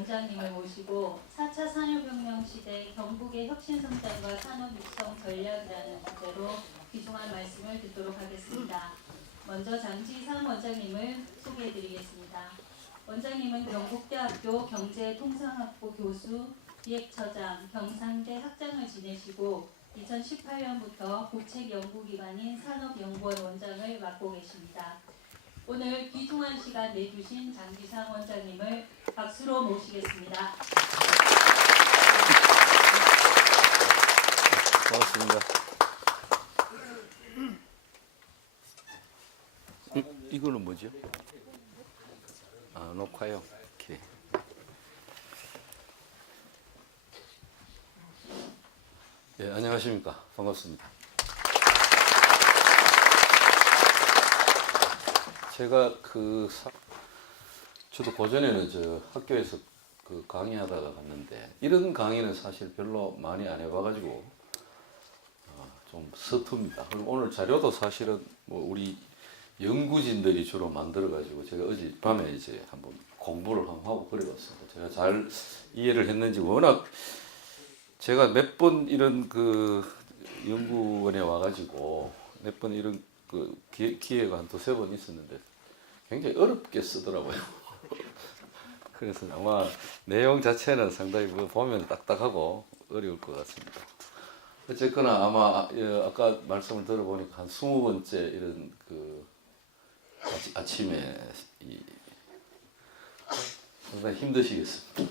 원장님을 모시고 4차 산업혁명 시대 경북의 혁신성장과 산업육성 전략이라는 주제로 귀중한 말씀을 듣도록 하겠습니다. 먼저 장지삼 원장님을 소개해드리겠습니다. 원장님은 경북대학교 경제통상학부 교수, 기획처장, 경상대 학장을 지내시고 2018년부터 국책연구기관인 산업연구원 원장을 맡고 계십니다. 오늘 귀중한 시간 내주신 장지삼 원장님을 박수로 모시겠습니다. 고맙습니다. 이거는 뭐죠? 아, 녹화요. 오케이. 네, 안녕하십니까. 반갑습니다. 제가 저도 고전에는 저 학교에서 강의하다가 갔는데 이런 강의는 사실 별로 많이 안 해봐가지고 좀 서툽니다. 그리고 오늘 자료도 사실은 뭐 우리 연구진들이 주로 만들어가지고 제가 어젯밤에 이제 한번 공부를 한번 하고 그래봤습니다. 제가 잘 이해를 했는지 워낙 제가 몇 번 이런 연구원에 와가지고 몇 번 이런 기회가 한 두세 번 있었는데 굉장히 어렵게 쓰더라고요. 그래서 아마 내용 자체는 상당히 보면 딱딱하고 어려울 것 같습니다. 어쨌거나 아마 아까 말씀을 들어보니까 한 20번째 이런 아침에 상당히 힘드시겠습니다.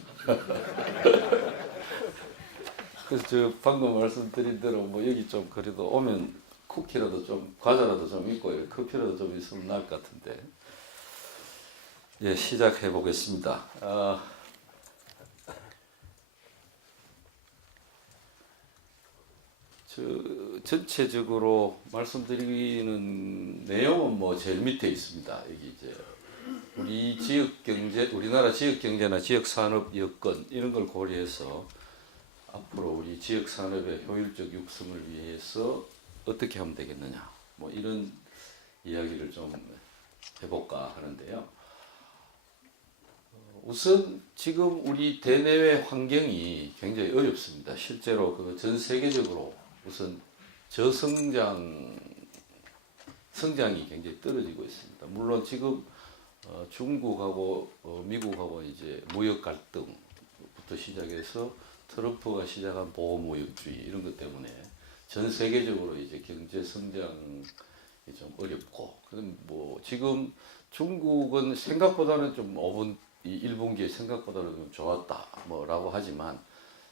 그래서 저 방금 말씀드린 대로 뭐 여기 좀 그래도 오면 쿠키라도 좀 과자라도 좀 있고 커피라도 좀 있으면 나을 것 같은데 예, 시작해 보겠습니다. 전체적으로 말씀드리는 내용은 뭐 제일 밑에 있습니다. 여기 이제 우리 지역 경제, 우리나라 지역 경제나 지역 산업 여건 이런 걸 고려해서 앞으로 우리 지역 산업의 효율적 육성을 위해서 어떻게 하면 되겠느냐, 뭐 이런 이야기를 좀 해볼까 하는데요. 우선 지금 우리 대내외 환경이 굉장히 어렵습니다. 실제로 전 세계적으로 우선 성장이 굉장히 떨어지고 있습니다. 물론 지금 중국하고 미국하고 이제 무역 갈등부터 시작해서 트럼프가 시작한 보호무역주의 이런 것 때문에 전 세계적으로 이제 경제 성장이 좀 어렵고, 그럼 뭐 지금 중국은 생각보다는 좀 1분기에 생각보다는 좀 좋았다 뭐라고 하지만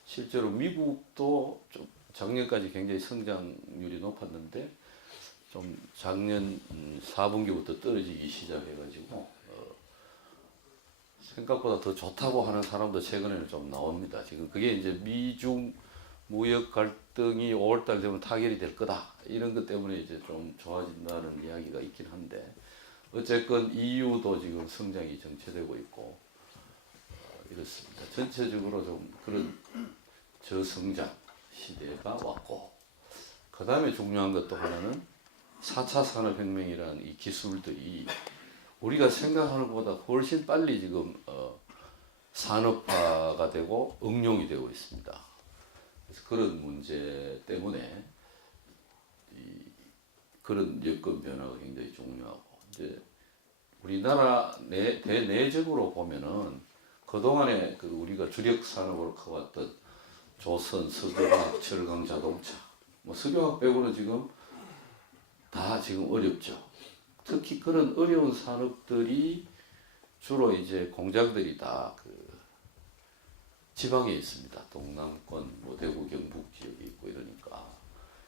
실제로 미국도 좀 작년까지 굉장히 성장률이 높았는데 좀 작년 4분기부터 떨어지기 시작해가지고 생각보다 더 좋다고 하는 사람도 최근에는 좀 나옵니다. 지금 그게 이제 미중 무역 갈등이 5월달 되면 타결이 될 거다 이런 것 때문에 이제 좀 좋아진다는 이야기가 있긴 한데 어쨌건 EU도 지금 성장이 정체되고 있고 이렇습니다. 전체적으로 좀 그런 저성장 시대가 왔고, 그 다음에 중요한 것도 하나는 4차 산업혁명이라는 이 기술들이 우리가 생각하는 것보다 훨씬 빨리 지금 산업화가 되고 응용이 되고 있습니다. 그래서 그런 문제 때문에 그런 여건 변화가 굉장히 중요하고, 이제 우리나라 대내적으로 보면은 그동안에 우리가 주력 산업으로 커왔던 조선, 석유화학, 철강, 자동차, 뭐 석유화학 빼고는 지금 다 지금 어렵죠. 특히 그런 어려운 산업들이 주로 이제 공장들이 다 지방에 있습니다. 동남권, 뭐 대구, 경북 지역에 있고 이러니까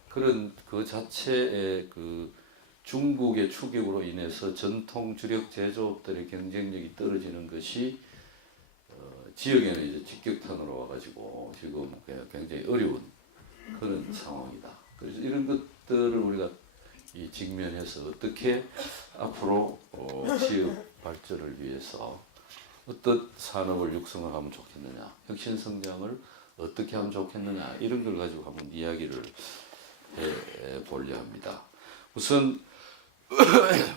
그런 그 자체의 중국의 추격으로 인해서 전통 주력 제조업들의 경쟁력이 떨어지는 것이 지역에는 이제 직격탄으로 와가지고 지금 굉장히 어려운 그런 상황이다. 그래서 이런 것들을 우리가 직면해서 어떻게 앞으로 지역 발전을 위해서 어떤 산업을 육성하면 좋겠느냐, 혁신 성장을 어떻게 하면 좋겠느냐 이런 걸 가지고 한번 이야기를 해보려 합니다. 우선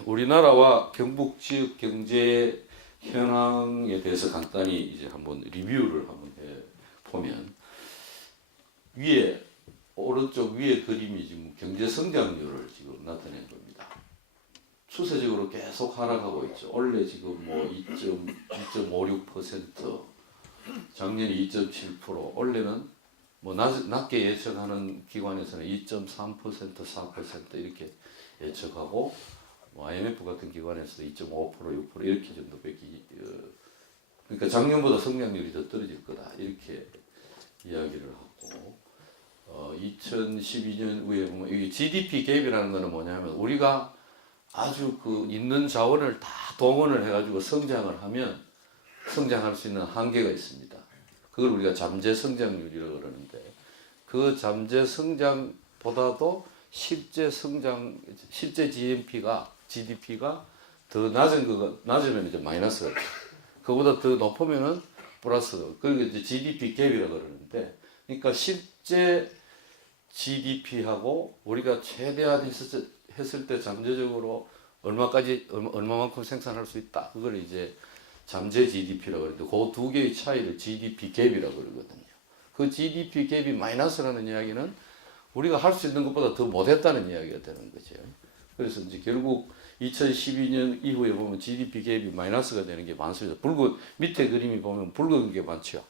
우리나라와 경북 지역 경제의 현황에 대해서 간단히 이제 한번 리뷰를 한번 해 보면 위에 오른쪽 위에 그림이 지금 경제 성장률을 지금 나타낸 겁니다. 추세적으로 계속 하락하고 있죠. 원래 지금 뭐 2.56%, 작년에 2.7%, 원래는 뭐 낮게 예측하는 기관에서는 2.3%, 4% 이렇게 예측하고 뭐 IMF 같은 기관에서 2.5%, 6% 이렇게 정도밖에 그러니까 작년보다 성장률이 더 떨어질 거다 이렇게 이야기를 하고 2012년 후에 보면 이 GDP 갭이라는 거는 뭐냐면 우리가 아주 그 있는 자원을 다 동원을 해가지고 성장을 하면 성장할 수 있는 한계가 있습니다. 그걸 우리가 잠재 성장률이라고 그러는데 그 잠재 성장보다도 실제 성장, 실제 GDP가 더 낮으면 이제 마이너스가 돼요. 그보다 더 높으면은 플러스가. 그러니까 이제 GDP 갭이라고 그러는데, 그러니까 실제 GDP하고 우리가 최대한 했을 때 잠재적으로 얼마만큼 생산할 수 있다. 그걸 이제 잠재 GDP라고 그러는데, 그 두 개의 차이를 GDP 갭이라고 그러거든요. 그 GDP 갭이 마이너스라는 이야기는 우리가 할 수 있는 것보다 더 못했다는 이야기가 되는 거죠. 그래서 이제 결국 2012년 이후에 보면 GDP 갭이 마이너스가 되는 게 많습니다. 밑에 그림이 보면 붉은 게 많죠.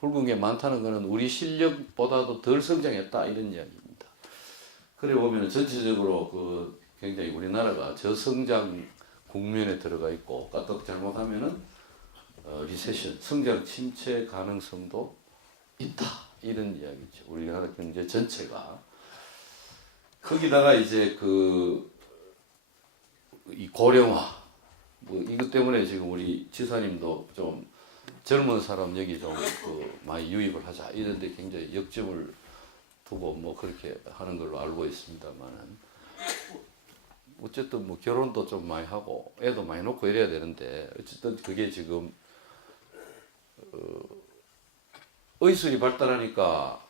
붉은 게 많다는 것은 우리 실력보다도 덜 성장했다 이런 이야기입니다. 그래 보면 전체적으로 그 굉장히 우리나라가 저성장 국면에 들어가 있고 까딱 잘못하면은 리세션, 성장 침체 가능성도 있다 이런 이야기죠. 우리나라 경제 전체가. 거기다가 이제 이 고령화 뭐 이것 때문에 지금 우리 지사님도 좀 젊은 사람 여기 좀 많이 유입을 하자 이런데 굉장히 역점을 두고 뭐 그렇게 하는 걸로 알고 있습니다만은 어쨌든 뭐 결혼도 좀 많이 하고 애도 많이 놓고 이래야 되는데 어쨌든 그게 지금 의술이 발달하니까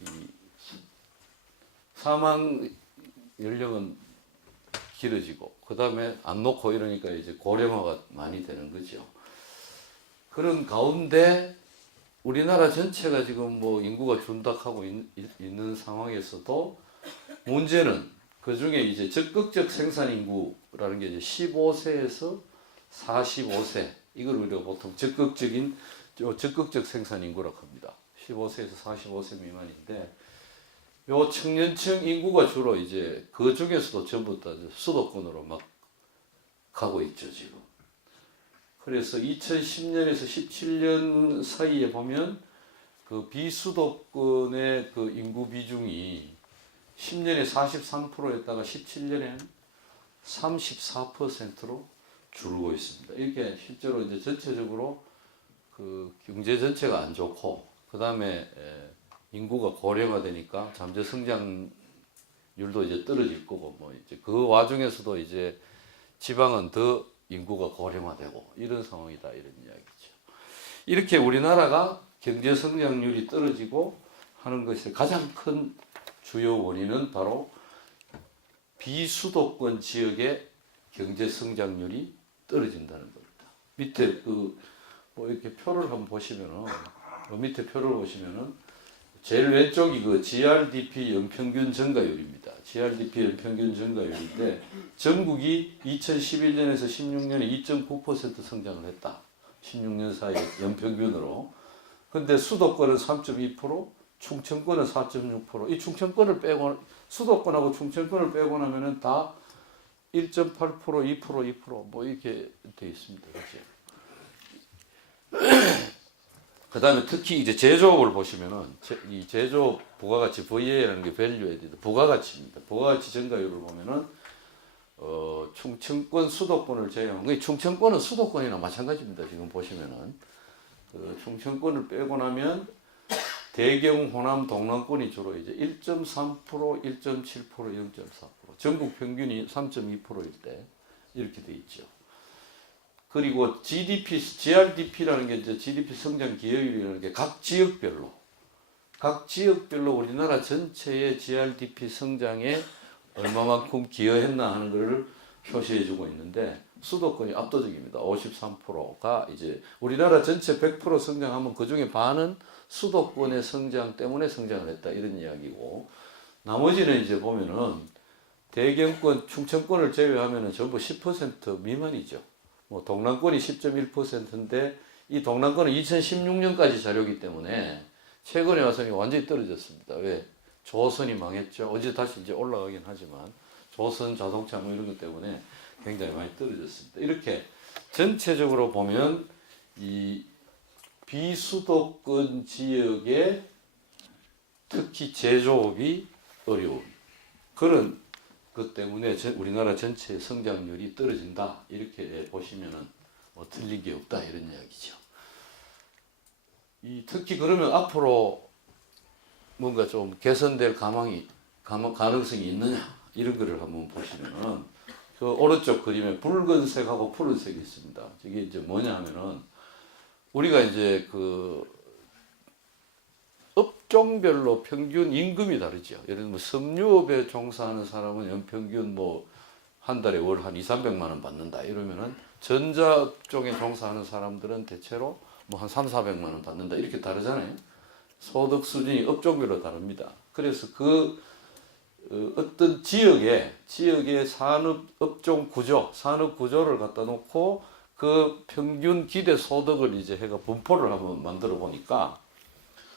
이 사망 연령은 길어지고 그 다음에 안 놓고 이러니까 이제 고령화가 많이 되는 거죠. 그런 가운데 우리나라 전체가 지금 뭐 인구가 준닥하고 있는 상황에서도 문제는 그 중에 이제 적극적 생산 인구라는 게 이제 15세에서 45세 이걸 우리가 보통 적극적 생산 인구라고 합니다. 15세에서 45세 미만인데 요 청년층 인구가 주로 이제 그 중에서도 전부 다 수도권으로 막 가고 있죠 지금. 그래서 2010년에서 17년 사이에 보면 그 비수도권의 그 인구 비중이 10년에 43%였다가 17년에는 34%로 줄고 있습니다. 이렇게 실제로 이제 전체적으로 그 경제 전체가 안 좋고 그 다음에 인구가 고령화되니까 잠재 성장률도 이제 떨어질 거고 뭐 이제 그 와중에서도 이제 지방은 더 인구가 고령화되고 이런 상황이다 이런 이야기죠. 이렇게 우리나라가 경제 성장률이 떨어지고 하는 것의 가장 큰 주요 원인은 바로 비수도권 지역의 경제 성장률이 떨어진다는 겁니다. 밑에 뭐 이렇게 표를 한번 보시면은 밑에 표를 보시면은 제일 왼쪽이 그 GRDP 연평균 증가율입니다. GRDP 연평균 증가율인데 전국이 2011년에서 16년에 2.9% 성장을 했다. 16년 사이 연평균으로. 근데 수도권은 3.2%, 충청권은 4.6%. 이 충청권을 빼고 수도권하고 충청권을 빼고 나면은 다 1.8%, 2%, 뭐 이렇게 돼 있습니다. 그렇지? 그다음에 특히 이제 제조업을 보시면은 이 제조업 부가가치 VA라는 게 밸류 에디드 부가가치입니다. 부가가치 증가율을 보면은 충청권 수도권을 제외한 충청권은 수도권이나 마찬가지입니다. 지금 보시면은 충청권을 빼고 나면 대경, 호남, 동남권이 주로 이제 1.3%, 1.7%, 0.4%, 전국 평균이 3.2%일 때 이렇게 돼 있죠. 그리고 GRDP라는 게 이제 GDP 성장 기여율이라는 게 각 지역별로 우리나라 전체의 GRDP 성장에 얼마만큼 기여했나 하는 것을 표시해 주고 있는데 수도권이 압도적입니다. 53%가 이제 우리나라 전체 100% 성장하면 그 중에 반은 수도권의 성장 때문에 성장을 했다 이런 이야기고, 나머지는 이제 보면은 대경권, 충청권을 제외하면은 전부 10% 미만이죠. 뭐 동남권이 10.1%인데 이 동남권은 2016년까지 자료이기 때문에 최근에 와서 완전히 떨어졌습니다. 왜? 조선이 망했죠. 어제 다시 이제 올라가긴 하지만 조선 자동차 뭐 이런 것 때문에 굉장히 많이 떨어졌습니다. 이렇게 전체적으로 보면 이 비수도권 지역의 특히 제조업이 어려운 그런 것 때문에 우리나라 전체 성장률이 떨어진다 이렇게 보시면은 뭐 틀린 게 없다 이런 이야기죠. 특히 그러면 앞으로 뭔가 좀 개선될 가능성이 있느냐 이런 거를 한번 보시면은 그 오른쪽 그림에 붉은색하고 푸른색이 있습니다. 이게 이제 뭐냐 하면은 우리가 이제 그 업종별로 평균 임금이 다르죠. 예를 들면 섬유업에 종사하는 사람은 연평균 뭐 한 달에 월 한 200~300만 원 받는다 이러면은 전자업종에 종사하는 사람들은 대체로 뭐 한 300~400만 원 받는다 이렇게 다르잖아요. 소득 수준이 업종별로 다릅니다. 그래서 어떤 지역의 산업 업종 구조, 산업 구조를 갖다 놓고 그 평균 기대 소득을 이제 해가 분포를 한번 만들어 보니까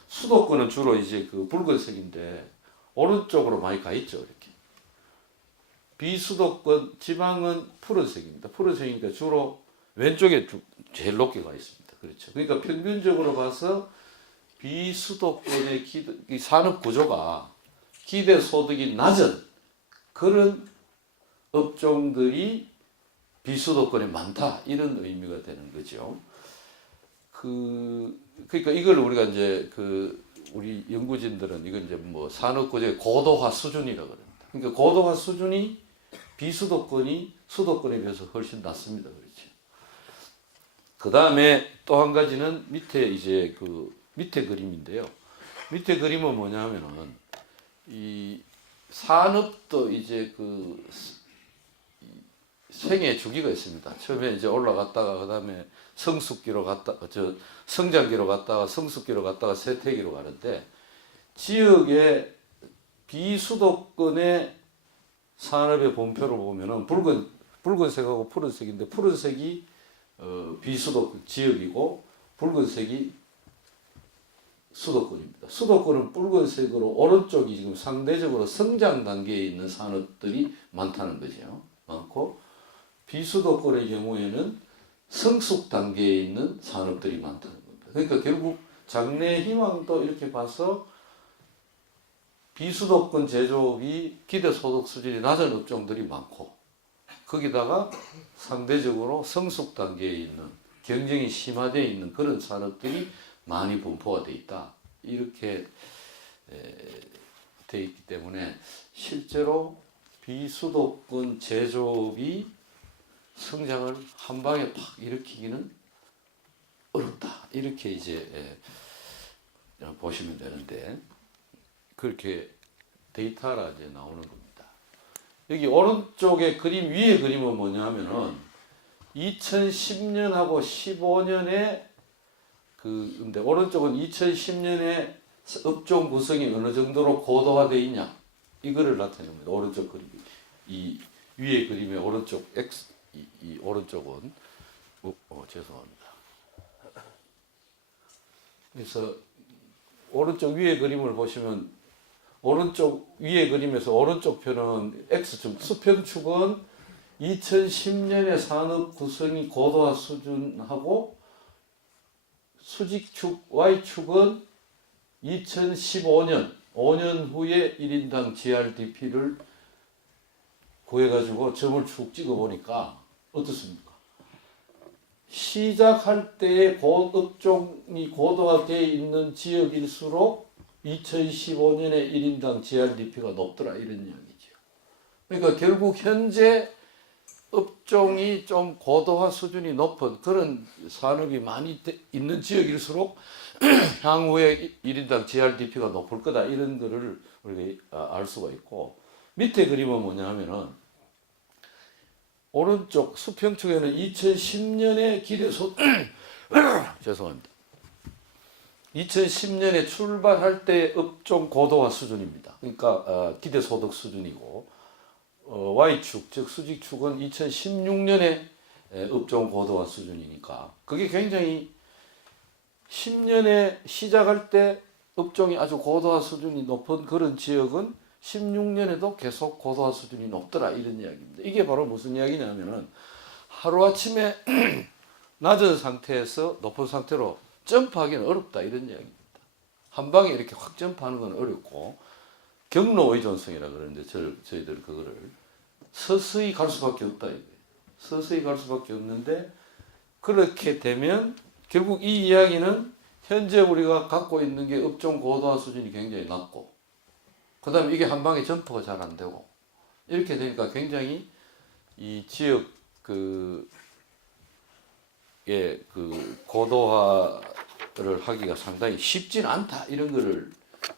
수도권은 주로 이제 그 붉은색인데 오른쪽으로 많이 가 있죠, 이렇게. 비수도권 지방은 푸른색입니다. 푸른색이니까 주로 왼쪽에 제일 높게 가 있습니다. 그렇죠. 그러니까 평균적으로 봐서 비수도권의 이 산업 구조가 기대 소득이 낮은 그런 업종들이 비수도권에 많다 이런 의미가 되는 거죠. 그러니까 이걸 우리가 이제 우리 연구진들은 이건 이제 뭐 산업 구조의 고도화 수준이라고 합니다. 그러니까 고도화 수준이 비수도권이 수도권에 비해서 훨씬 낮습니다. 그렇죠. 그 다음에 또 한 가지는 밑에 이제 밑에 그림인데요. 밑에 그림은 뭐냐면은 이 산업도 이제 생애 주기가 있습니다. 처음에 이제 올라갔다가 그다음에 성숙기로 성장기로 갔다가 성숙기로 갔다가 쇠퇴기로 가는데 지역의 비수도권의 산업의 본표를 보면은 붉은색하고 푸른색인데 푸른색이 비수도권 지역이고 붉은색이 수도권입니다. 수도권은 붉은색으로 오른쪽이 지금 상대적으로 성장 단계에 있는 산업들이 많다는 거죠. 많고 비수도권의 경우에는 성숙 단계에 있는 산업들이 많다는 겁니다. 그러니까 결국 장래 희망도 이렇게 봐서 비수도권 제조업이 기대 소득 수준이 낮은 업종들이 많고 거기다가 상대적으로 성숙 단계에 있는 경쟁이 심화되어 있는 그런 산업들이 많이 분포가 되어 있다. 이렇게 되어 있기 때문에 실제로 비수도권 제조업이 성장을 한 방에 팍 일으키기는 어렵다. 이렇게 이제 보시면 되는데 그렇게 데이터라 이제 나오는 겁니다. 여기 오른쪽에 그림 위에 그림은 뭐냐면은 2010년하고 15년에 근데 오른쪽은 2010년에 업종 구성이 어느 정도로 고도화되어 있냐 이거를 나타냅니다. 오른쪽 그림 이 위에 그림의 오른쪽 X 이 오른쪽은 죄송합니다. 그래서 오른쪽 위에 그림을 보시면 오른쪽 위에 그림에서 오른쪽 편은 X축 수평축은 2010년에 산업 구성이 고도화 수준하고 수직축 Y축은 2015년 5년 후에 1인당 GRDP를 구해가지고 점을 쭉 찍어보니까 어떻습니까? 시작할 때의 업종이 고도화되어 있는 지역일수록 2015년에 1인당 GRDP가 높더라 이런 이야기죠. 그러니까 결국 현재 업종이 좀 고도화 수준이 높은 그런 산업이 많이 있는 지역일수록 향후에 1인당 GRDP가 높을 거다 이런 거를 우리가 알 수가 있고 밑에 그림은 뭐냐 하면은 오른쪽 수평축에는 2010년에 기대소 죄송합니다. 2010년에 출발할 때 업종 고도화 수준입니다. 그러니까 기대소득 수준이고 Y축 즉 수직축은 2016년에 업종 고도화 수준이니까 그게 굉장히 10년에 시작할 때 업종이 아주 고도화 수준이 높은 그런 지역은 16년에도 계속 고도화 수준이 높더라 이런 이야기입니다. 이게 바로 무슨 이야기냐면은 하루아침에 낮은 상태에서 높은 상태로 점프하기는 어렵다 이런 이야기입니다. 한 방에 이렇게 확 점프하는 건 어렵고 경로 의존성이라 그러는데 저희들 그거를 서서히 갈 수밖에 없다 이거예요. 서서히 갈 수밖에 없는데 그렇게 되면 결국 이 이야기는 현재 우리가 갖고 있는 게 업종 고도화 수준이 굉장히 낮고 그 다음에 이게 한 방에 점프가 잘 안 되고 이렇게 되니까 굉장히 이 지역 고도화를 하기가 상당히 쉽진 않다 이런 거를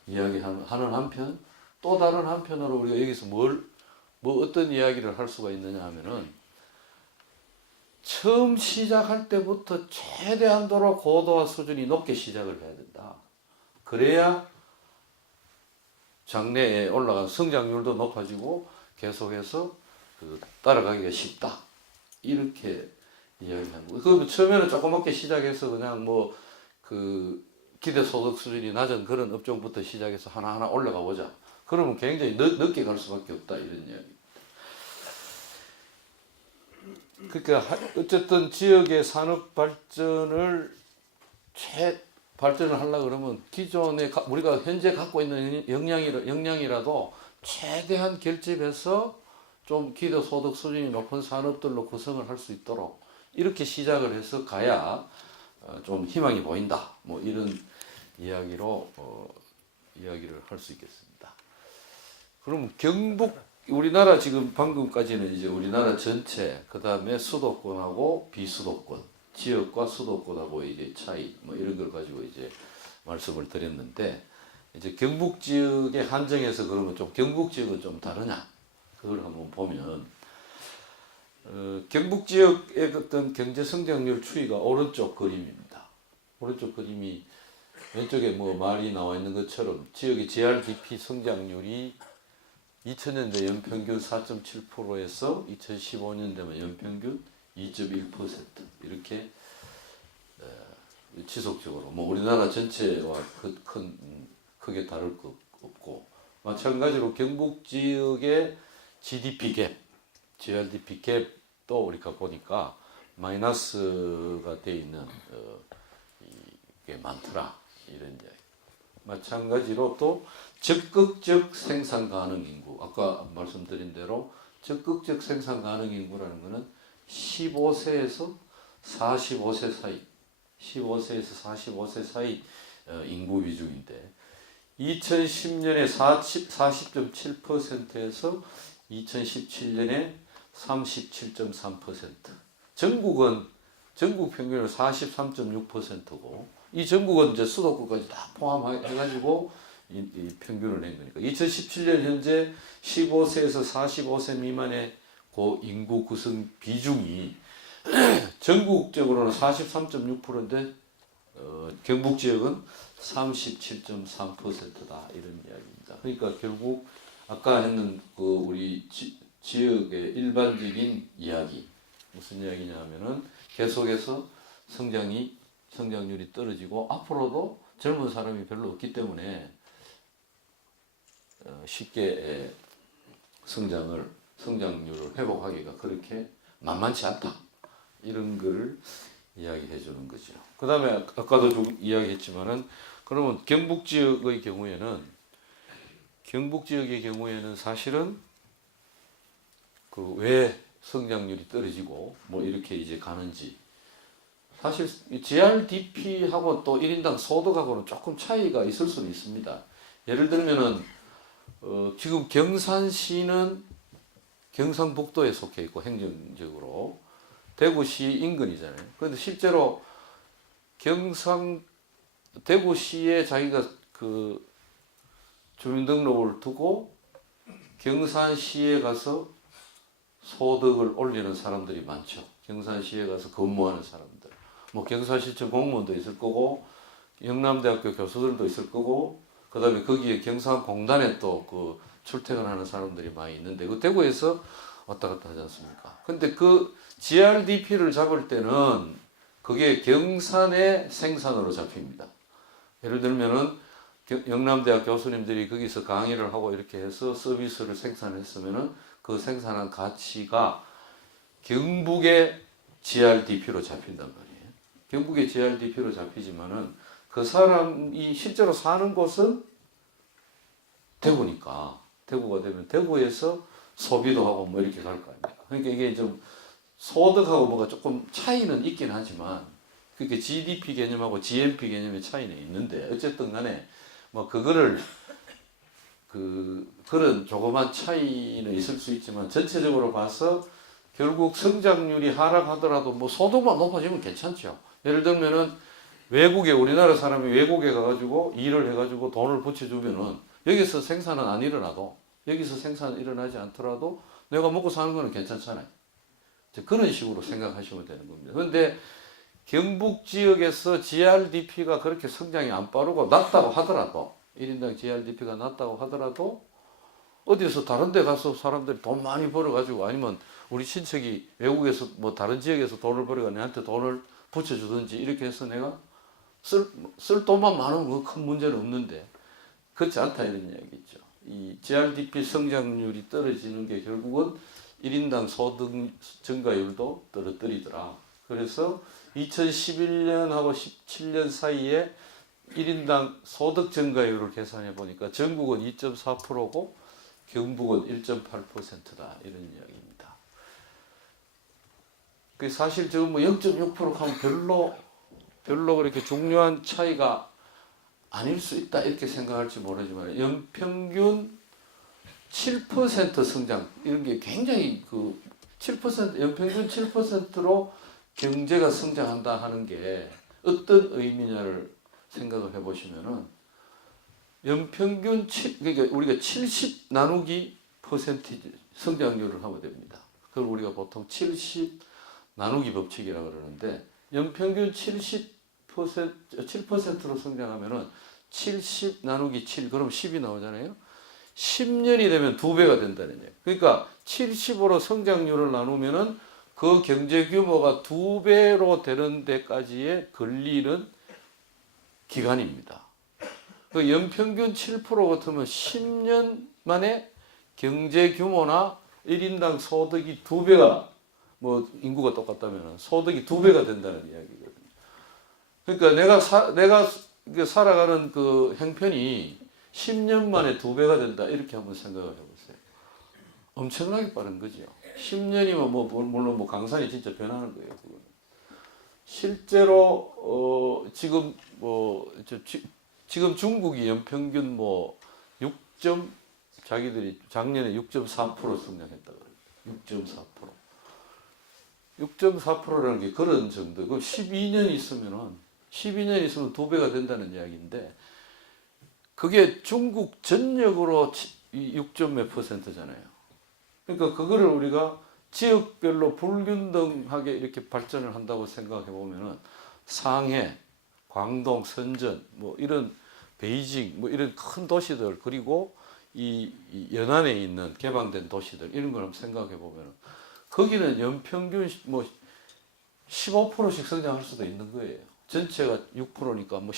이야기하는 한편 또 다른 한편으로 우리가 여기서 뭐 어떤 이야기를 할 수가 있느냐 하면은 처음 시작할 때부터 최대한도로 고도화 수준이 높게 시작을 해야 된다. 그래야 장래에 올라간 성장률도 높아지고 계속해서 따라가기가 쉽다. 이렇게 이야기하는 거예요. 그 처음에는 조그맣게 시작해서 그냥 기대소득 수준이 낮은 그런 업종부터 시작해서 하나하나 올라가 보자. 그러면 굉장히 늦게 갈 수밖에 없다. 이런 이야기. 그러니까 어쨌든 지역의 산업 발전을 발전을 하려고 그러면 기존에 우리가 현재 갖고 있는 역량이라도 최대한 결집해서 좀 기대소득 수준이 높은 산업들로 구성을 할 수 있도록 이렇게 시작을 해서 가야 좀 희망이 보인다. 뭐 이런 이야기로 이야기를 할 수 있겠습니다. 그럼 경북 우리나라 지금 방금까지는 이제 우리나라 전체 그 다음에 수도권하고 비수도권 지역과 수도권하고 이제 차이 뭐 이런 걸 가지고 이제 말씀을 드렸는데 이제 경북 지역에 한정해서 그러면 좀 경북 지역은 좀 다르냐 그걸 한번 보면 경북 지역의 어떤 경제 성장률 추이가 오른쪽 그림입니다. 오른쪽 그림이 왼쪽에 뭐 말이 나와 있는 것처럼 지역의 GRDP 성장률이 2000년대 연평균 4.7%에서 2015년 되면 연평균 2.1% 이렇게 지속적으로 뭐 우리나라 전체와 크게 다를 것 없고 마찬가지로 경북 지역의 GDP 갭, GRDP 갭도 우리가 보니까 마이너스가 돼 있는 이게 많더라 이런 이야기. 마찬가지로 또 적극적 생산 가능 인구 아까 말씀드린 대로 적극적 생산 가능 인구라는 것은 15세에서 45세 사이 15세에서 45세 사이 인구 비중인데 2010년에 40.7%에서 2017년에 37.3% 전국 평균은 43.6%고 이 전국은 이제 수도권까지 다 포함해가지고 이 평균을 낸 거니까 2017년 현재 15세에서 45세 미만의 그 인구 구성 비중이 전국적으로는 43.6%인데 경북 지역은 37.3%다 이런 이야기입니다. 그러니까 결국 아까 했는 그 우리 지역의 일반적인 이야기 무슨 이야기냐면은 계속해서 성장률이 떨어지고 앞으로도 젊은 사람이 별로 없기 때문에 쉽게 성장률을 회복하기가 그렇게 만만치 않다. 이런 거를 이야기해 주는 거죠. 그 다음에 아까도 좀 이야기했지만은 그러면 경북 지역의 경우에는 사실은 왜 성장률이 떨어지고 뭐 이렇게 이제 가는지 사실 GRDP하고 또 1인당 소득하고는 조금 차이가 있을 수는 있습니다. 예를 들면은 지금 경산시는 경상북도에 속해 있고 행정적으로 대구시 인근이잖아요. 그런데 실제로 대구시에 자기가 그 주민등록을 두고 경산시에 가서 소득을 올리는 사람들이 많죠. 경산시에 가서 근무하는 사람들. 뭐 경산시청 공무원도 있을 거고 영남대학교 교수들도 있을 거고 그다음에 거기에 경산공단에 또 그 출퇴근하는 사람들이 많이 있는데 그 대구에서 왔다 갔다 하지 않습니까? 근데 그 GRDP를 잡을 때는 그게 경산의 생산으로 잡힙니다. 예를 들면은 영남대학 교수님들이 거기서 강의를 하고 이렇게 해서 서비스를 생산했으면은 그 생산한 가치가 경북의 GRDP로 잡힌단 말이에요. 경북의 GRDP로 잡히지만은 그 사람이 실제로 사는 곳은 대구니까 대구가 되면 대구에서 소비도 하고 뭐 이렇게 갈 거 아닙니까? 그러니까 이게 좀 소득하고 뭐가 조금 차이는 있긴 하지만 그게 GDP 개념하고 GNP 개념의 차이는 있는데 어쨌든 간에 뭐 그거를 그런 조그만 차이는 있을 수 있지만 전체적으로 봐서 결국 성장률이 하락하더라도 뭐 소득만 높아지면 괜찮죠. 예를 들면은 외국에 우리나라 사람이 외국에 가가지고 일을 해가지고 돈을 붙여주면은 여기서 생산은 안 일어나도 여기서 생산은 일어나지 않더라도 내가 먹고 사는 거는 괜찮잖아요. 그런 식으로 생각하시면 되는 겁니다. 그런데 경북 지역에서 GRDP가 그렇게 성장이 안 빠르고 낮다고 하더라도 1인당 GRDP가 낮다고 하더라도 어디서 다른 데 가서 사람들이 돈 많이 벌어가지고 아니면 우리 친척이 외국에서 뭐 다른 지역에서 돈을 벌어가 내한테 돈을 붙여주든지 이렇게 해서 내가 쓸 돈만 많으면 큰 문제는 없는데 그렇지 않다 이런 이야기죠. 이 GRDP 성장률이 떨어지는 게 결국은 1인당 소득 증가율도 떨어뜨리더라. 그래서 2011년하고 17년 사이에 1인당 소득 증가율을 계산해 보니까 전국은 2.4%고 경북은 1.8%다 이런 이야기입니다. 그 사실 지금 뭐 0.6% 하면 별로 그렇게 중요한 차이가 아닐 수 있다 이렇게 생각할지 모르지만 연평균 7% 성장 이런 게 굉장히 그 7% 연평균 7%로 경제가 성장한다 하는 게 어떤 의미냐를 생각을 해보시면은 연평균 그러니까 우리가 70 나누기 퍼센티지 성장률을 하면 됩니다. 그걸 우리가 보통 70 나누기 법칙이라고 그러는데 연평균 7%로 성장하면은 70 나누기 7 그럼 10이 나오잖아요. 10년이 되면 2배가 된다는 얘기예요. 그러니까 70으로 성장률을 나누면은 그 경제 규모가 2배로 되는 데까지의 걸리는 기간입니다. 그 연평균 7% 같으면 10년 만에 경제 규모나 1인당 소득이 2배가 뭐 인구가 똑같다면 소득이 2배가 된다는 이야기거든요. 그러니까 내가 살아가는 그 형편이 10년 만에 2배가 된다 이렇게 한번 생각을 해보세요. 엄청나게 빠른 거죠. 10년이면 뭐 물론 뭐 강산이 진짜 변하는 거예요. 그거는. 실제로 지금 지금 중국이 연평균 뭐 자기들이 작년에 6.4% 성장했다 그래요. 6.4%. 6.4%라는 게 그런 정도. 그 12년 있으면 2배가 된다는 이야기인데 그게 중국 전역으로 6몇 %잖아요. 그러니까 그거를 우리가 지역별로 불균등하게 이렇게 발전을 한다고 생각해 보면은 상해, 광동, 선전, 뭐 이런 베이징, 뭐 이런 큰 도시들 그리고 이 연안에 있는 개방된 도시들 이런 걸 한번 생각해 보면은 거기는 연평균 뭐 15%씩 성장할 수도 있는 거예요. 전체가 6%니까 뭐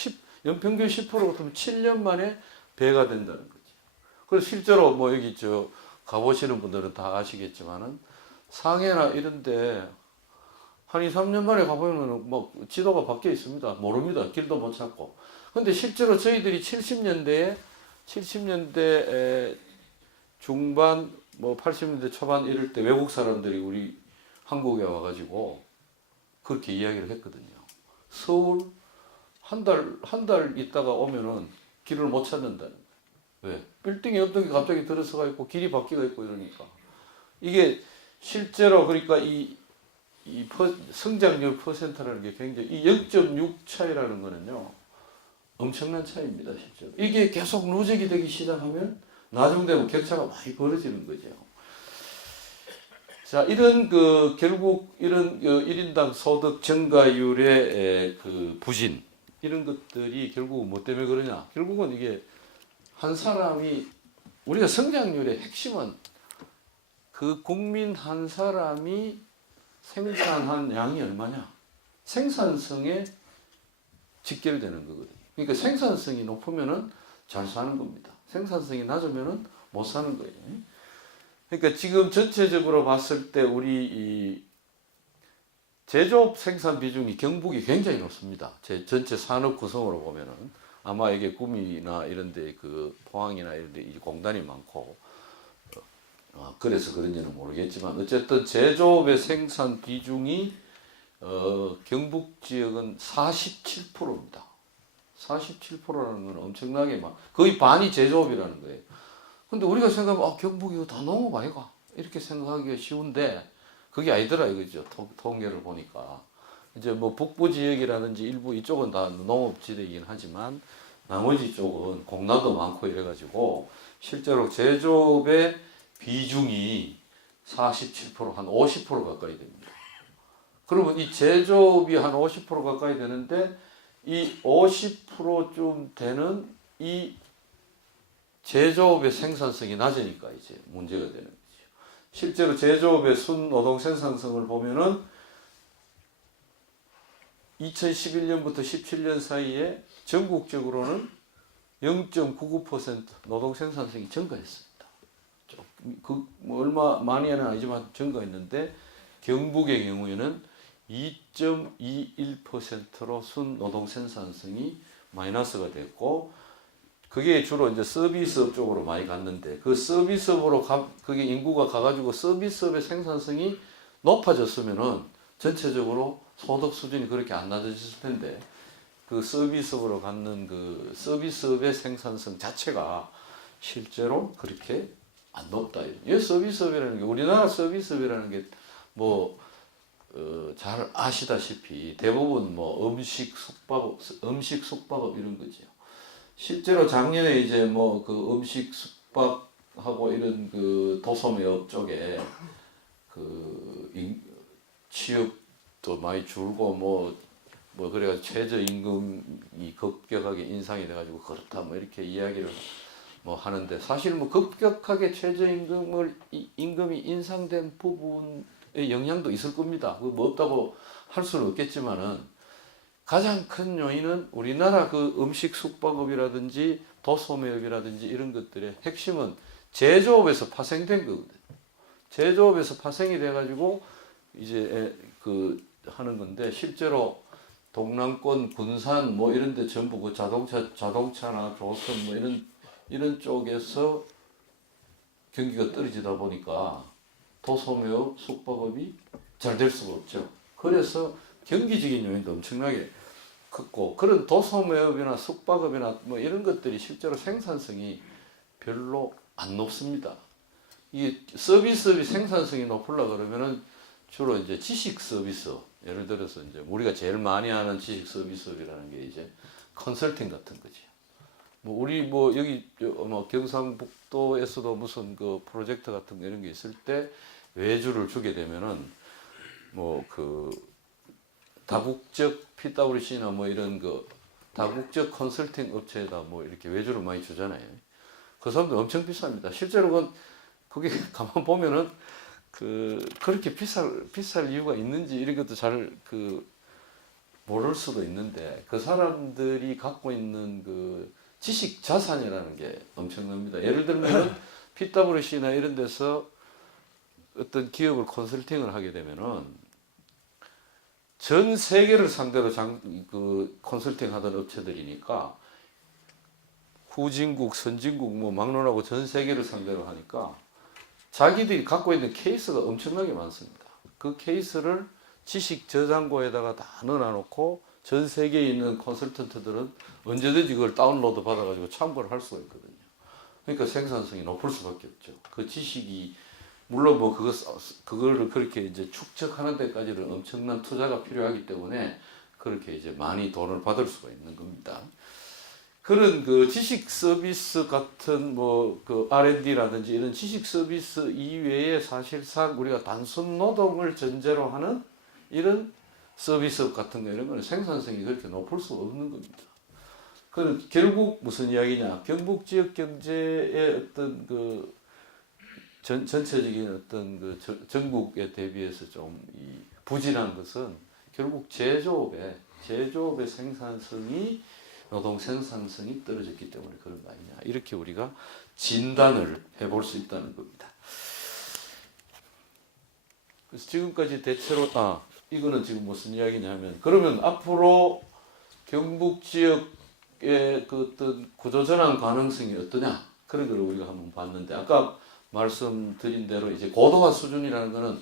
연평균 10% 같으면 7년 만에 배가 된다는 거죠. 그래서 실제로 뭐 여기 가보시는 분들은 다 아시겠지만은 상해나 이런데 한 2, 3년 만에 가보면 뭐 지도가 바뀌어 있습니다. 모릅니다. 길도 못 찾고. 근데 실제로 저희들이 70년대 중반 뭐 80년대 초반 이럴 때 외국 사람들이 우리 한국에 와가지고 그렇게 이야기를 했거든요. 서울 한 달 있다가 오면은 길을 못 찾는다는 거예요. 왜? 빌딩이 없던 게 갑자기 들어서가 있고 길이 바뀌어 있고 이러니까. 이게 실제로 그러니까 성장률 퍼센트라는 게 굉장히 이 0.6 차이라는 거는요. 엄청난 차이입니다, 실제로. 이게 계속 누적이 되기 시작하면 나중 되면 격차가 많이 벌어지는 거죠. 자, 이런 결국 이런 1인당 소득 증가율의 그 부진 이런 것들이 결국 뭐 때문에 그러냐? 결국은 이게 한 사람이 우리가 성장률의 핵심은 그 국민 한 사람이 생산한 양이 얼마냐? 생산성에 직결되는 거거든요. 그러니까 생산성이 높으면은 잘 사는 겁니다. 생산성이 낮으면은 못 사는 거예요. 그러니까 지금 전체적으로 봤을 때 우리 이 제조업 생산 비중이 경북이 굉장히 높습니다. 제 전체 산업 구성으로 보면은 아마 이게 구미나 이런데 그 포항이나 이런데 이 공단이 많고 그래서 그런지는 모르겠지만 어쨌든 제조업의 생산 비중이 경북 지역은 47%입니다. 47%라는 건 엄청나게 거의 반이 제조업이라는 거예요. 근데 우리가 생각하면 경북이 이거 다 농업 아이가 이렇게 생각하기가 쉬운데 그게 아니더라 이거죠. 통계를 보니까 이제 뭐 북부 지역이라든지 일부 이쪽은 다 농업지대이긴 하지만 나머지 쪽은 공단도 많고 이래가지고 실제로 제조업의 비중이 47%한 50% 가까이 됩니다. 그러면 이 제조업이 한 50% 가까이 되는데 이 50%좀 되는 이 제조업의 생산성이 낮으니까 이제 문제가 되는 거죠. 실제로 제조업의 순노동 생산성을 보면은 2011년부터 17년 사이에 전국적으로는 0.99% 노동 생산성이 증가했습니다. 뭐 얼마 많이는 아니지만 증가했는데 경북의 경우에는 2.21%로 순노동 생산성이 마이너스가 됐고 그게 주로 이제 서비스업 쪽으로 많이 갔는데 그 서비스업으로 그게 인구가 가가지고 서비스업의 생산성이 높아졌으면은 전체적으로 소득 수준이 그렇게 안 낮아졌을 텐데 그 서비스업으로 갖는 그 서비스업의 생산성 자체가 실제로 그렇게 안 높다. 이 서비스업이라는 게 우리나라 서비스업이라는 게 뭐 잘 아시다시피 대부분 뭐 음식 숙박업 이런 거죠. 실제로 작년에 이제 뭐 그 음식 숙박하고 이런 그 도소매업 쪽에 그 취업도 많이 줄고 뭐 그래가지고 최저임금이 급격하게 인상이 돼가지고 그렇다 뭐 이렇게 이야기를 뭐 하는데 사실 뭐 급격하게 임금이 인상된 부분의 영향도 있을 겁니다. 뭐 없다고 할 수는 없겠지만은 가장 큰 요인은 우리나라 그 음식 숙박업이라든지 도소매업이라든지 이런 것들의 핵심은 제조업에서 파생된 거거든요. 제조업에서 파생이 돼가지고 이제 그 하는 건데 실제로 동남권 군산 뭐 이런 데 전부 그 자동차나 조선 뭐 이런 쪽에서 경기가 떨어지다 보니까 도소매업, 숙박업이 잘 될 수가 없죠. 그래서 경기적인 요인도 엄청나게 컸고 그런 도소매업이나 숙박업이나 뭐 이런 것들이 실제로 생산성이 별로 안 높습니다. 이 서비스업이 생산성이 높으려 그러면은 주로 이제 지식 서비스업, 예를 들어서 이제 우리가 제일 많이 하는 지식 서비스업이라는 게 이제 컨설팅 같은 거죠. 뭐 우리 뭐 여기 뭐 경상북도에서도 무슨 그 프로젝트 같은 거 이런 게 있을 때 외주를 주게 되면은 뭐 그 다국적 PwC나 뭐 이런 그 다국적 컨설팅 업체에다 뭐 이렇게 외주를 많이 주잖아요. 그 사람들 엄청 비쌉니다. 실제로 그게 가만 보면은 그렇게 비쌀 이유가 있는지 이런 것도 잘 모를 수도 있는데 그 사람들이 갖고 있는 그 지식 자산이라는 게 엄청납니다. 예를 들면 PwC나 이런 데서 어떤 기업을 컨설팅을 하게 되면은 전 세계를 상대로 컨설팅 하던 업체들이니까 후진국, 선진국 뭐 막론하고 전 세계를 상대로 하니까 자기들이 갖고 있는 케이스가 엄청나게 많습니다. 그 케이스를 지식 저장고에다가 다 넣어놓고 전 세계에 있는 컨설턴트들은 언제든지 그걸 다운로드 받아가지고 참고를 할 수가 있거든요. 그러니까 생산성이 높을 수밖에 없죠. 그 지식이 물론 뭐 그거를 그렇게 이제 축적하는 데까지는 엄청난 투자가 필요하기 때문에 그렇게 이제 많이 돈을 받을 수가 있는 겁니다. 그런 그 지식 서비스 같은 뭐 그 R&D라든지 이런 지식 서비스 이외에 사실상 우리가 단순 노동을 전제로 하는 이런 서비스 같은 거 이런 거는 생산성이 그렇게 높을 수 없는 겁니다. 그 결국 무슨 이야기냐? 경북 지역 경제의 어떤 그 전체적인 어떤 그 전국에 대비해서 좀 이 부진한 것은 결국 제조업의 생산성이 노동 생산성이 떨어졌기 때문에 그런 거 아니냐. 이렇게 우리가 진단을 해볼 수 있다는 겁니다. 그래서 지금까지 대체로 이거는 지금 무슨 이야기냐면 그러면 앞으로 경북 지역의 그 어떤 구조전환 가능성이 어떠냐 그런 걸 우리가 한번 봤는데 아까 말씀드린 대로 이제 고도화 수준이라는 거는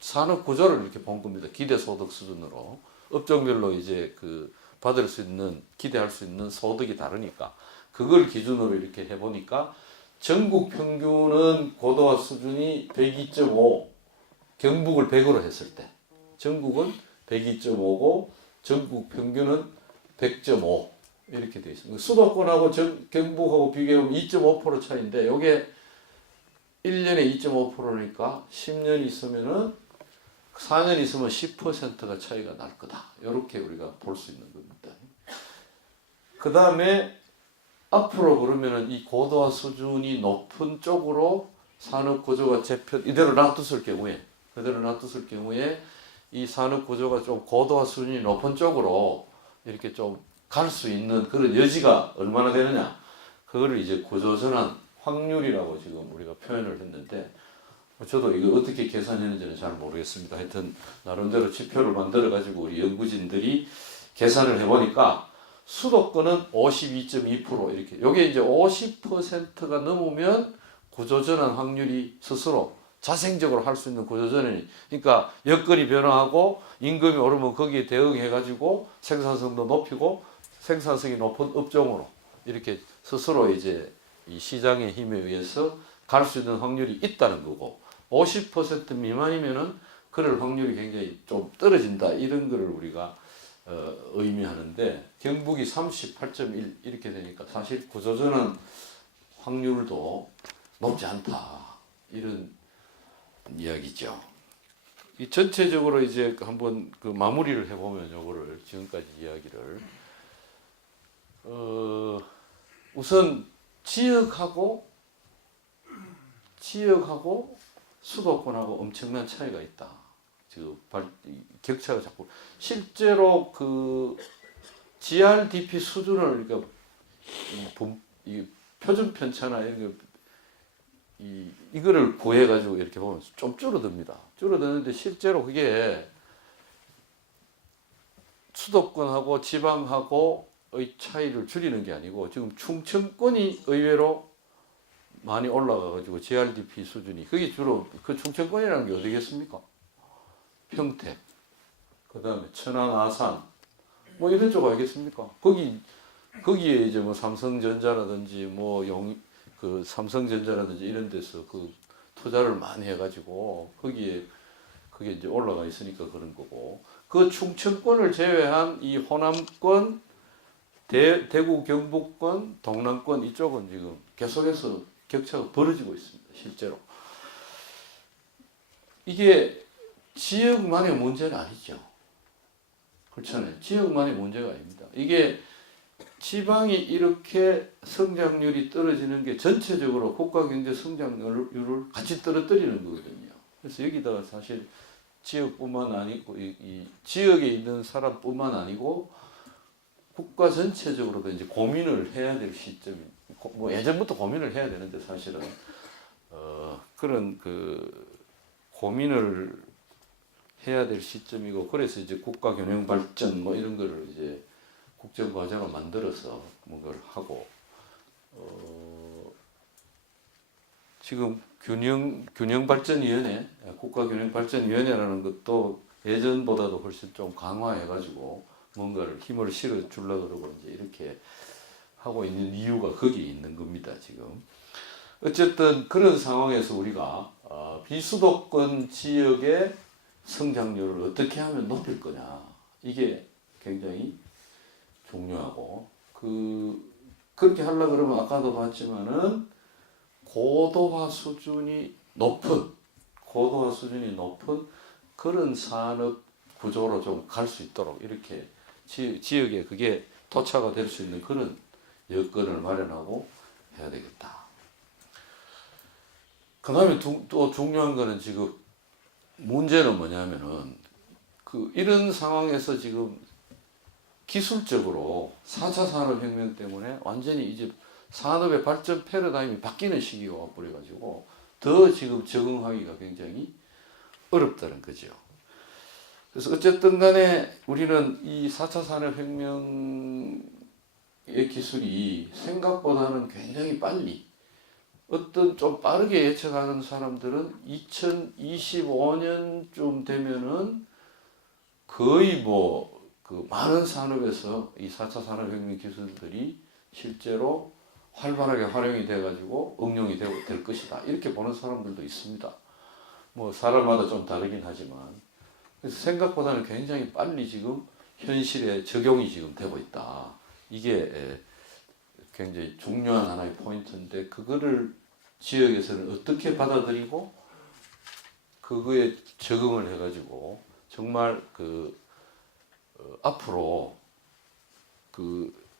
산업 구조를 이렇게 본 겁니다. 기대 소득 수준으로 업종별로 이제 그 받을 수 있는 기대할 수 있는 소득이 다르니까 그걸 기준으로 이렇게 해보니까 전국 평균은 고도화 수준이 102.5 경북을 100으로 했을 때 전국은 102.5고 전국 평균은 100.5 이렇게 되어 있습니다. 수도권하고 경북하고 비교하면 2.5% 차이인데 이게 1년에 2.5%니까 10년 있으면은 4년 있으면 10%가 차이가 날 거다. 이렇게 우리가 볼 수 있는 겁니다. 그 다음에 앞으로 그러면은 이 고도화 수준이 높은 쪽으로 산업 구조가 이대로 놔뒀을 경우에 이 산업 구조가 좀 고도화 수준이 높은 쪽으로 이렇게 좀 갈 수 있는 그런 여지가 얼마나 되느냐. 그거를 이제 구조전환 확률이라고 지금 우리가 표현을 했는데 저도 이거 어떻게 계산했는지는 잘 모르겠습니다. 하여튼 나름대로 지표를 만들어 가지고 우리 연구진들이 계산을 해보니까 수도권은 52.2% 이렇게 요게 이제 50%가 넘으면 구조전환 확률이 스스로 자생적으로 할 수 있는 구조전환이 그러니까 여건이 변화하고 임금이 오르면 거기에 대응해 가지고 생산성도 높이고 생산성이 높은 업종으로 이렇게 스스로 이제 이 시장의 힘에 의해서 갈 수 있는 확률이 있다는 거고 50% 미만이면은 그럴 확률이 굉장히 좀 떨어진다 이런 거를 우리가 의미하는데 경북이 38.1 이렇게 되니까 사실 구조전환 확률도 높지 않다 이런 이야기죠. 이 전체적으로 이제 한번 그 마무리를 해보면 요거를 지금까지 이야기를 우선 지역하고 수도권하고 엄청난 차이가 있다. 지금 격차가 자꾸 실제로 그 GRDP 수준을 그러니까 이 표준 편차나 이런 거 이거를 구해 가지고 이렇게 보면 좀 줄어듭니다. 줄어드는데 실제로 그게 수도권하고 지방하고의 차이를 줄이는 게 아니고 지금 충청권이 의외로 많이 올라가가지고 GRDP 수준이 그게 주로 그 충청권이라는 게 어디겠습니까? 평택, 그 다음에 천안, 아산 뭐 이런 쪽 알겠습니까? 거기에 이제 뭐 삼성전자라든지 그 삼성전자라든지 이런 데서 그 투자를 많이 해가지고 거기에 그게 이제 올라가 있으니까 그런 거고 그 충청권을 제외한 이 호남권, 대구, 경북권, 동남권 이쪽은 지금 계속해서 격차가 벌어지고 있습니다. 실제로 이게 지역만의 문제는 아니죠. 그렇잖아요. 지역만의 문제가 아닙니다. 이게 지방이 이렇게 성장률이 떨어지는 게 전체적으로 국가 경제 성장률을 같이 떨어뜨리는 거거든요. 그래서 여기다가 사실 지역뿐만 아니고 이 지역에 있는 사람뿐만 아니고 국가 전체적으로도 이제 고민을 해야 될 시점이 뭐 예전부터 고민을 해야 되는데 사실은 그런 그 고민을 해야 될 시점이고 그래서 이제 국가 균형 발전 뭐 이런 거를 이제 국정과정을 만들어서 뭔가를 하고 지금 균형발전위원회 국가균형발전위원회라는 것도 예전보다도 훨씬 좀 강화해가지고 뭔가를 힘을 실어 주려고 그러고 이제 이렇게 하고 있는 이유가 거기에 있는 겁니다 지금. 어쨌든 그런 상황에서 우리가 비수도권 지역의 성장률을 어떻게 하면 높일 거냐 이게 굉장히 중요하고 그 그렇게 하려 그러면 아까도 봤지만은 고도화 수준이 높은 그런 산업 구조로 좀 갈 수 있도록 이렇게 지역에 그게 토착화 될 수 있는 그런 여건을 마련하고 해야 되겠다. 그 다음에 또 중요한 거는 지금 문제는 뭐냐면은 이런 상황에서 지금 기술적으로 4차 산업혁명 때문에 완전히 이제 산업의 발전 패러다임이 바뀌는 시기가 와버려가지고 더 지금 적응하기가 굉장히 어렵다는 거죠. 그래서 어쨌든 간에 우리는 이 4차 산업혁명의 기술이 생각보다는 굉장히 빨리 어떤 좀 빠르게 예측하는 사람들은 2025년쯤 되면은 거의 많은 산업에서 이 4차 산업혁명 기술들이 실제로 활발하게 활용이 돼가지고 응용이 될 것이다. 이렇게 보는 사람들도 있습니다. 뭐 사람마다 좀 다르긴 하지만 그래서 생각보다는 굉장히 빨리 지금 현실에 적용이 지금 되고 있다. 이게 굉장히 중요한 하나의 포인트인데 그거를 지역에서는 어떻게 받아들이고 그거에 적응을 해가지고 정말 앞으로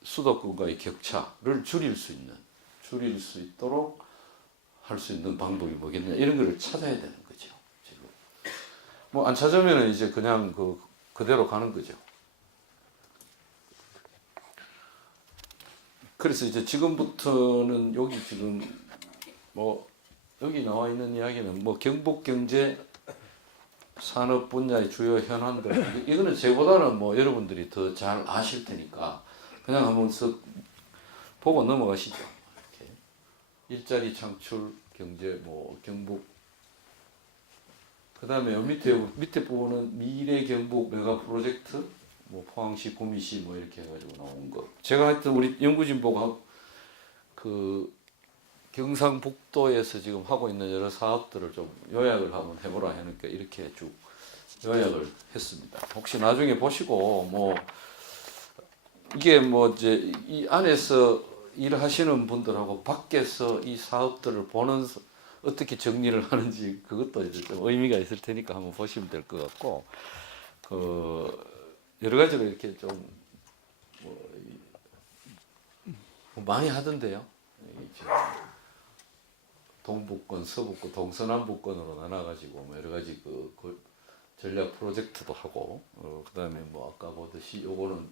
수도권과의 격차를 줄일 수 있도록 할 수 있는 방법이 뭐겠냐 이런 거를 찾아야 되는 거죠. 지금 뭐 안 찾으면 이제 그냥 그대로 가는 거죠. 그래서 이제 지금부터는 여기 지금 여기 나와 있는 이야기는 경북 경제 산업 분야의 주요 현안들 이거는 제보다는 여러분들이 더 잘 아실 테니까 그냥 한번 쓱 보고 넘어가시죠. 이렇게. 일자리 창출 경제 경북 그다음에 밑에 부분은 미래 경북 메가 프로젝트 포항시 구미시 이렇게 해가지고 나온 거. 제가 하여튼 우리 연구진보가 경상북도에서 지금 하고 있는 여러 사업들을 좀 요약을 한번 해보라 하니까 이렇게 쭉 요약을 했습니다. 혹시 나중에 보시고 이게 이제 이 안에서 일하시는 분들하고 밖에서 이 사업들을 보는 어떻게 정리를 하는지 그것도 이제 좀 의미가 있을 테니까 한번 보시면 될 것 같고 여러 가지로 이렇게 좀 많이 하던데요. 동북권, 서북권, 동서남북권으로 나눠가지고 여러 가지 그 전략 프로젝트도 하고 그다음에 아까 보듯이 요거는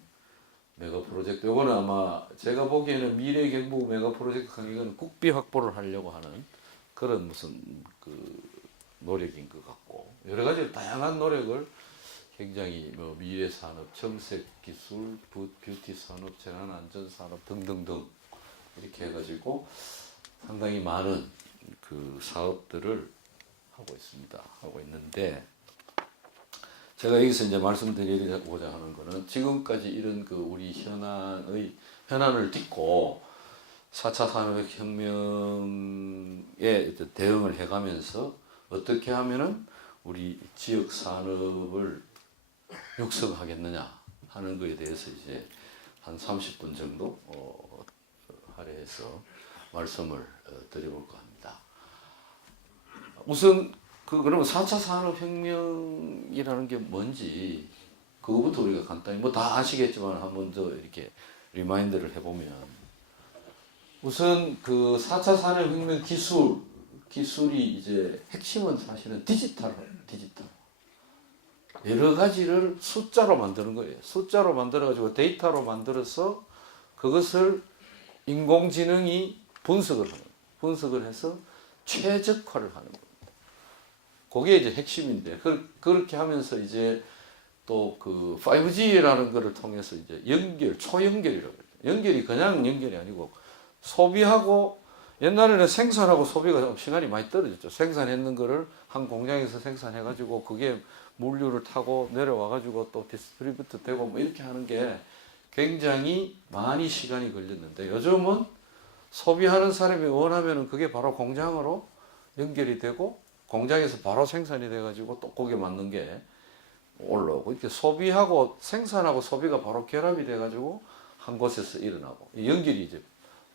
메가 프로젝트 요거는 아마 제가 보기에는 미래 경북 메가 프로젝트 이건 국비 확보를 하려고 하는 그런 무슨 노력인 것 같고 여러 가지 다양한 노력을 굉장히 미래 산업, 정책 기술, 뷰티 산업, 재난 안전 산업 등등등 이렇게 해가지고 상당히 많은 사업들을 하고 있는데 제가 여기서 이제 말씀드리고자 하는 거는 지금까지 이런 우리 현안을 딛고 4차 산업혁명에 대응을 해가면서 어떻게 하면은 우리 지역 산업을 육성하겠느냐 하는 것에 대해서 이제 한 30분 정도 할애해서 말씀을 드려볼까 합니다. 우선 그러면 4차 산업혁명이라는 게 뭔지 그거부터 우리가 간단히 다 아시겠지만 한 번 더 이렇게 리마인드를 해보면 우선 4차 산업혁명 기술이 이제 핵심은 사실은 디지털 여러 가지를 숫자로 만드는 거예요. 숫자로 만들어가지고 데이터로 만들어서 그것을 인공지능이 분석을 해서 최적화를 하는 겁니다. 그게 이제 핵심인데 그렇게 하면서 이제 또 5G라는 것을 통해서 이제 초연결이라고 해요. 연결이 그냥 연결이 아니고 소비하고 옛날에는 생산하고 소비가 좀 시간이 많이 떨어졌죠. 생산했는 거를 한 공장에서 생산해가지고 그게 물류를 타고 내려와가지고 또 디스트리뷰트 되고 이렇게 하는 게 굉장히 많이 시간이 걸렸는데 요즘은 소비하는 사람이 원하면은 그게 바로 공장으로 연결이 되고 공장에서 바로 생산이 돼가지고 또 거기에 맞는 게 올라오고 이렇게 생산하고 소비가 바로 결합이 돼가지고 한 곳에서 일어나고 연결이 이제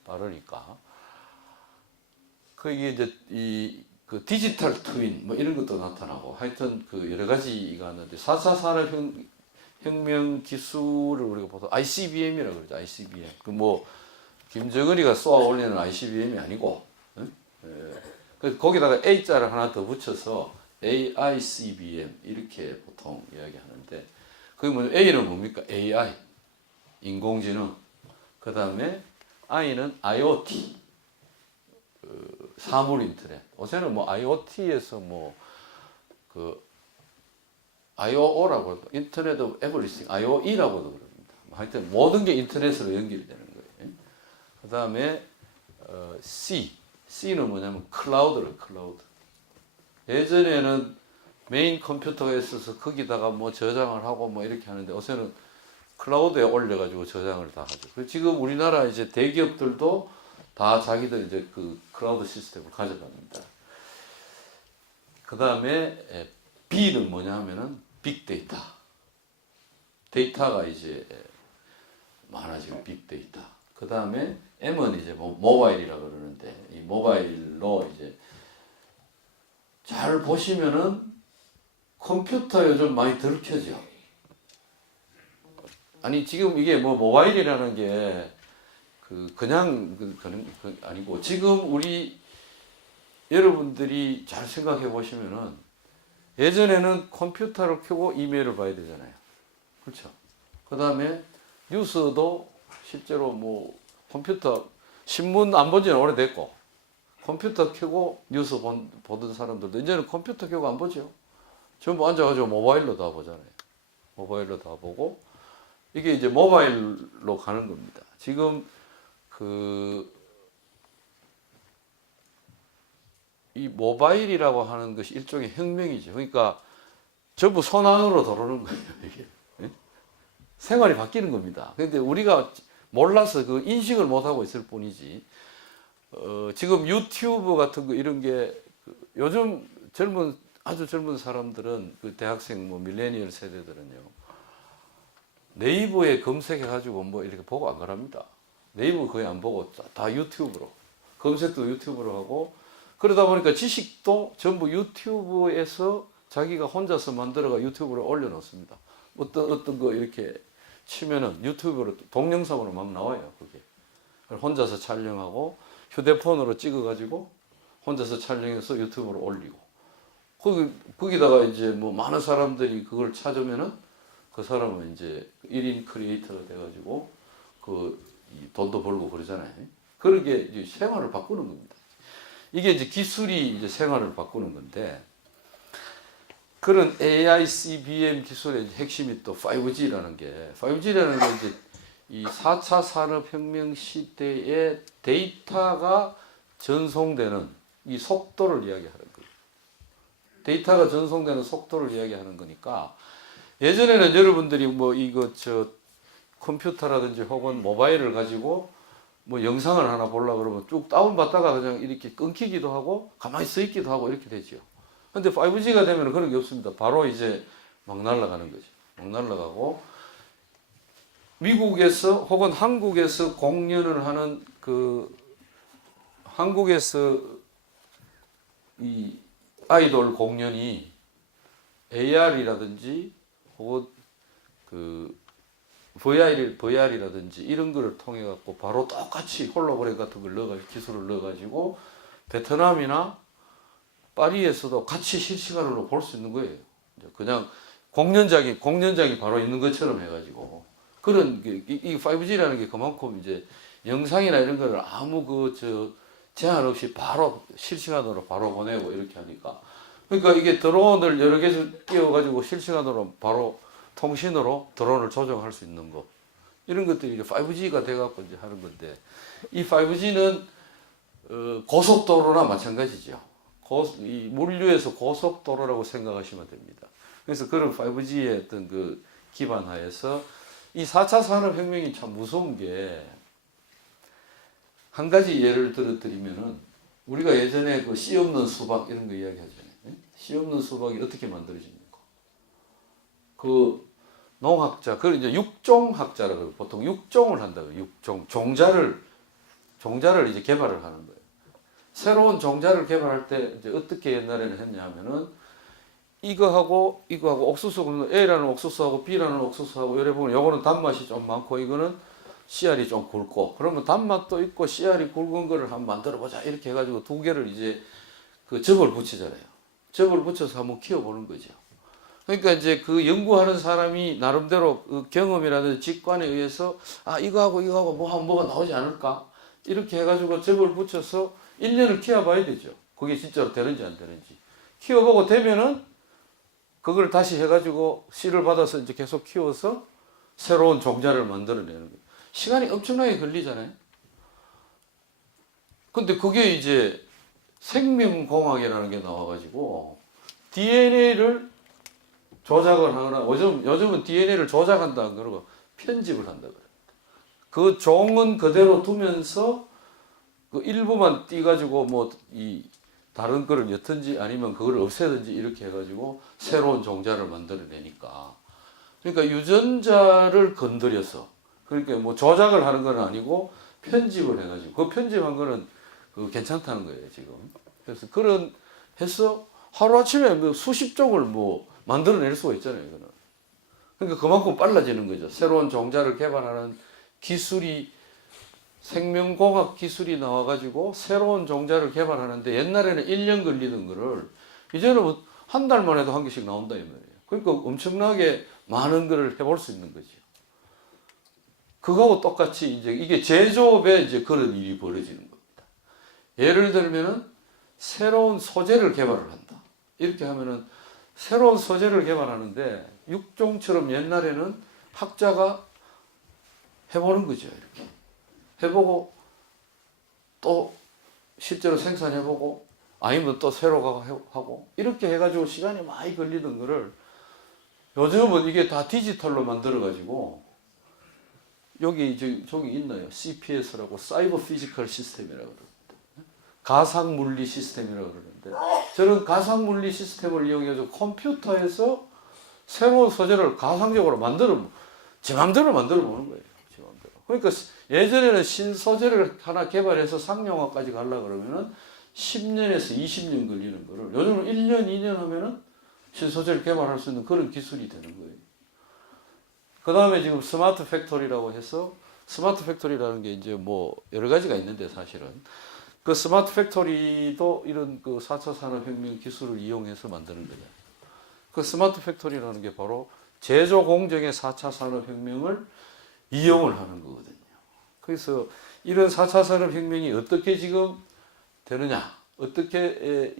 빠르니까. 그 이게 이제 그 디지털 트윈 뭐 이런 것도 나타나고 하여튼 그 여러 가지가 있는데 4차 산업혁명 기술을 우리가 보통 ICBM이라고 그러죠. ICBM. 그 뭐 김정은이가 쏘아 올리는 ICBM이 아니고, 응? 그 거기다가 A자를 하나 더 붙여서 AICBM 이렇게 보통 이야기하는데, 그게 뭐냐? A는 뭡니까? AI, 인공지능. 그 다음에 I는 IoT, 사물 인터넷. 요새는 뭐 IoT에서 뭐 그 IO라고 해도 인터넷 오브 에브리띵, IOE라고도 그럽니다. 하여튼 모든 게 인터넷으로 연결이 되는 거예요. 그 다음에 C는 뭐냐면 클라우드를 클라우드. 예전에는 메인 컴퓨터가 있어서 거기다가 뭐 저장을 하고 뭐 이렇게 하는데 요새는 클라우드에 올려가지고 저장을 다 하죠. 그래서 지금 우리나라 이제 대기업들도 다 자기들 이제 그 클라우드 시스템을 가져갑니다. 그 다음에 B는 뭐냐 하면은 빅데이터. 데이터가 이제 많아지고 빅데이터. 그 다음에 M은 이제 뭐 모바일이라고 그러는데 이 모바일로 이제 잘 보시면은 컴퓨터 요즘 많이 덜 켜져. 아니 지금 이게 뭐 모바일이라는 게 그냥 아니고 지금 우리 여러분들이 잘 생각해 보시면은 예전에는 컴퓨터를 켜고 이메일을 봐야 되잖아요. 그렇죠? 그 다음에 뉴스도 실제로 뭐 컴퓨터 신문 안 본 지는 오래됐고 컴퓨터 켜고 뉴스 보던 사람들도 이제는 컴퓨터 켜고 안 보죠. 전부 앉아가지고 모바일로 다 보잖아요. 모바일로 다 보고 이게 이제 모바일로 가는 겁니다. 지금 이 모바일이라고 하는 것이 일종의 혁명이죠. 그러니까 전부 손 안으로 들어오는 거예요. 이게 생활이 바뀌는 겁니다. 그런데 우리가 몰라서 그 인식을 못 하고 있을 뿐이지. 지금 유튜브 같은 거 이런 게 요즘 아주 젊은 사람들은 그 대학생 뭐 밀레니얼 세대들은요 네이버에 검색해가지고 뭐 이렇게 보고 안 그럽니다. 네이버 거의 안 보고 다 유튜브로 검색도 유튜브로 하고 그러다 보니까 지식도 전부 유튜브에서 자기가 혼자서 만들어가 유튜브로 올려놓습니다. 어떤 거 이렇게 치면은 유튜브로 동영상으로 막 나와요. 그게 혼자서 촬영하고 휴대폰으로 찍어가지고 혼자서 촬영해서 유튜브로 올리고 거기다가 이제 뭐 많은 사람들이 그걸 찾으면은 그 사람은 이제 1인 크리에이터가 돼가지고 돈도 벌고 그러잖아요. 그러게 이제 생활을 바꾸는 겁니다. 이게 이제 기술이 이제 생활을 바꾸는 건데 그런 AICBM 기술의 핵심이 또 5G라는 게 이제 이 4차 산업혁명 시대에 데이터가 전송되는 이 속도를 이야기하는 거예요. 데이터가 전송되는 속도를 이야기하는 거니까 예전에는 여러분들이 뭐 컴퓨터라든지 혹은 모바일을 가지고 뭐 영상을 하나 보려고 그러면 쭉 다운받다가 그냥 이렇게 끊기기도 하고 가만히 서 있기도 하고 이렇게 되죠. 근데 5G가 되면 그런 게 없습니다. 바로 이제 막 날아가는 거죠. 막 날아가고 미국에서 혹은 한국에서 공연을 하는 한국에서 이 아이돌 공연이 AR이라든지 혹은 VR이라든지 이런 거를 통해 갖고 바로 똑같이 홀로그램 같은 걸 기술을 넣어가지고 베트남이나 파리에서도 같이 실시간으로 볼 수 있는 거예요. 그냥 공연장이 바로 있는 것처럼 해가지고 그런 이 5G라는 게 그만큼 이제 영상이나 이런 거를 아무 제한 없이 바로 실시간으로 바로 보내고 이렇게 하니까 그러니까 이게 드론을 여러 개 끼워가지고 실시간으로 바로 통신으로 드론을 조정할 수 있는 거 이런 것들이 이제 5G가 돼갖고 이제 하는 건데 이 5G는 고속도로나 마찬가지죠. 이 물류에서 고속도로라고 생각하시면 됩니다. 그래서 그런 5G의 어떤 기반하에서 이 4차 산업혁명이 참 무서운 게 한 가지 예를 들어드리면은 우리가 예전에 씨 없는 수박 이런 거 이야기하잖아요. 씨 없는 수박이 어떻게 만들어집니까? 농학자, 그걸 이제 육종학자라고 보통 육종을 한다고, 종자를 종자를 이제 개발을 하는 거예요. 새로운 종자를 개발할 때 이제 어떻게 옛날에는 했냐 하면은 이거하고 옥수수, A라는 옥수수하고 B라는 옥수수하고 이래 보면 요거는 단맛이 좀 많고 이거는 씨알이 좀 굵고, 그러면 단맛도 있고 씨알이 굵은 거를 한번 만들어 보자 이렇게 해가지고 두 개를 이제 그 접을 붙이잖아요. 접을 붙여서 한번 키워보는 거죠. 그러니까 이제 그 연구하는 사람이 나름대로 그 경험이라든지 직관에 의해서 이거하고 뭐 하면 뭐가 나오지 않을까 이렇게 해가지고 접을 붙여서 1년을 키워봐야 되죠. 그게 진짜로 되는지 안 되는지. 키워보고 되면은 그걸 다시 해가지고 씨를 받아서 이제 계속 키워서 새로운 종자를 만들어내는 거예요. 시간이 엄청나게 걸리잖아요. 근데 그게 이제 생명공학이라는 게 나와가지고 DNA를 조작을 하거나 요즘은 DNA를 조작한다 안 그러고 편집을 한다 그래요. 그 종은 그대로 두면서 그 일부만 띄가지고 뭐 이 다른 거를 옅든지 아니면 그걸 없애든지 이렇게 해가지고 새로운 종자를 만들어내니까, 그러니까 유전자를 건드려서, 그러니까 뭐 조작을 하는 건 아니고 편집을 해가지고 그 편집한 거는 그 괜찮다는 거예요 지금. 그래서 그런 해서 하루 아침에 뭐 수십 종을 뭐 만들어낼 수가 있잖아요 이거는. 그러니까 그만큼 빨라지는 거죠. 새로운 종자를 개발하는 기술이, 생명공학 기술이 나와가지고 새로운 종자를 개발하는데 옛날에는 1년 걸리던 거를 이제는 뭐 한 달만 해도 한 개씩 나온다 이 말이에요. 그러니까 엄청나게 많은 거를 해볼 수 있는 거죠. 그거하고 똑같이 이제 이게 제조업에 이제 그런 일이 벌어지는 겁니다. 예를 들면은 새로운 소재를 개발을 한다. 이렇게 하면은 새로운 소재를 개발하는데 육종처럼 옛날에는 학자가 해보는 거죠. 이렇게 해보고 또 실제로 생산해보고 아니면 또 새로 하고 이렇게 해가지고 시간이 많이 걸리던 거를 요즘은 이게 다 디지털로 만들어가지고 여기 저기 있나요? CPS라고 사이버 피지컬 시스템이라고 그러는데, 가상 물리 시스템이라고 그러는데, 저는 가상 물리 시스템을 이용해서 컴퓨터에서 새로운 소재를 가상적으로 제 마음대로 만들어 보는 거예요. 제 마음대로. 그러니까 예전에는 신소재를 하나 개발해서 상용화까지 가려고 그러면은 10년에서 20년 걸리는 거를 요즘은 1년, 2년 하면은 신소재를 개발할 수 있는 그런 기술이 되는 거예요. 그 다음에 지금 스마트 팩토리라고 해서, 스마트 팩토리라는 게 이제 뭐 여러 가지가 있는데 사실은 그 스마트 팩토리도 이런 그 4차 산업혁명 기술을 이용해서 만드는 거예요. 그 스마트 팩토리라는 게 바로 제조 공정의 4차 산업혁명을 이용을 하는 거거든요. 그래서 이런 4차 산업혁명이 어떻게 지금 되느냐, 어떻게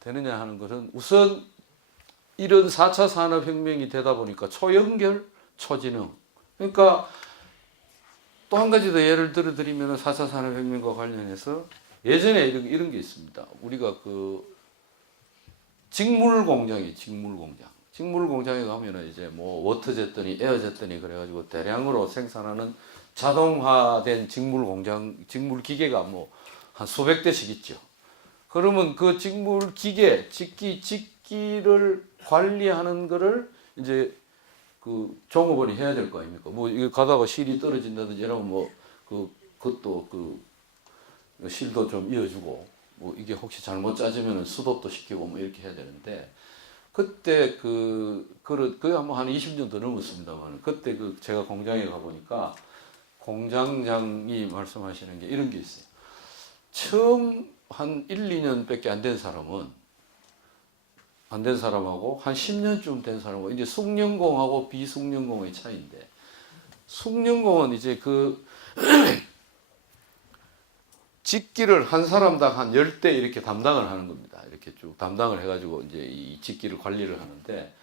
되느냐 하는 것은 우선 이런 4차 산업혁명이 되다 보니까 초연결, 초지능. 그러니까 또 한 가지 더 예를 들어 드리면 4차 산업혁명과 관련해서 예전에 이런 게 있습니다. 우리가 그 직물 공장에 가면은 이제 뭐 워터제트니 에어제트니 그래가지고 대량으로 생산하는 자동화된 직물 기계가 뭐 한 수백 대씩 있죠. 그러면 그 직물 기계, 직기를 관리하는 거를 이제 그 종업원이 해야 될 거 아닙니까? 뭐 이거 가다가 실이 떨어진다든지 이러면 뭐 그것도 그 실도 좀 이어주고, 뭐 이게 혹시 잘못 짜지면 수도도 시키고 뭐 이렇게 해야 되는데, 그때 그게 아마 한 20년 더 넘었습니다만, 그때 제가 공장에 가보니까 공장장이 말씀하시는 게 이런 게 있어요. 처음 한 1, 2년밖에 안 된 사람하고 한 10년쯤 된 사람하고 이제 숙련공하고 비숙련공의 차이인데, 숙련공은 이제 직기를 한 사람당 한 10대 이렇게 담당을 하는 겁니다. 이렇게 쭉 담당을 해가지고 이제 이 직기를 관리를 하는데,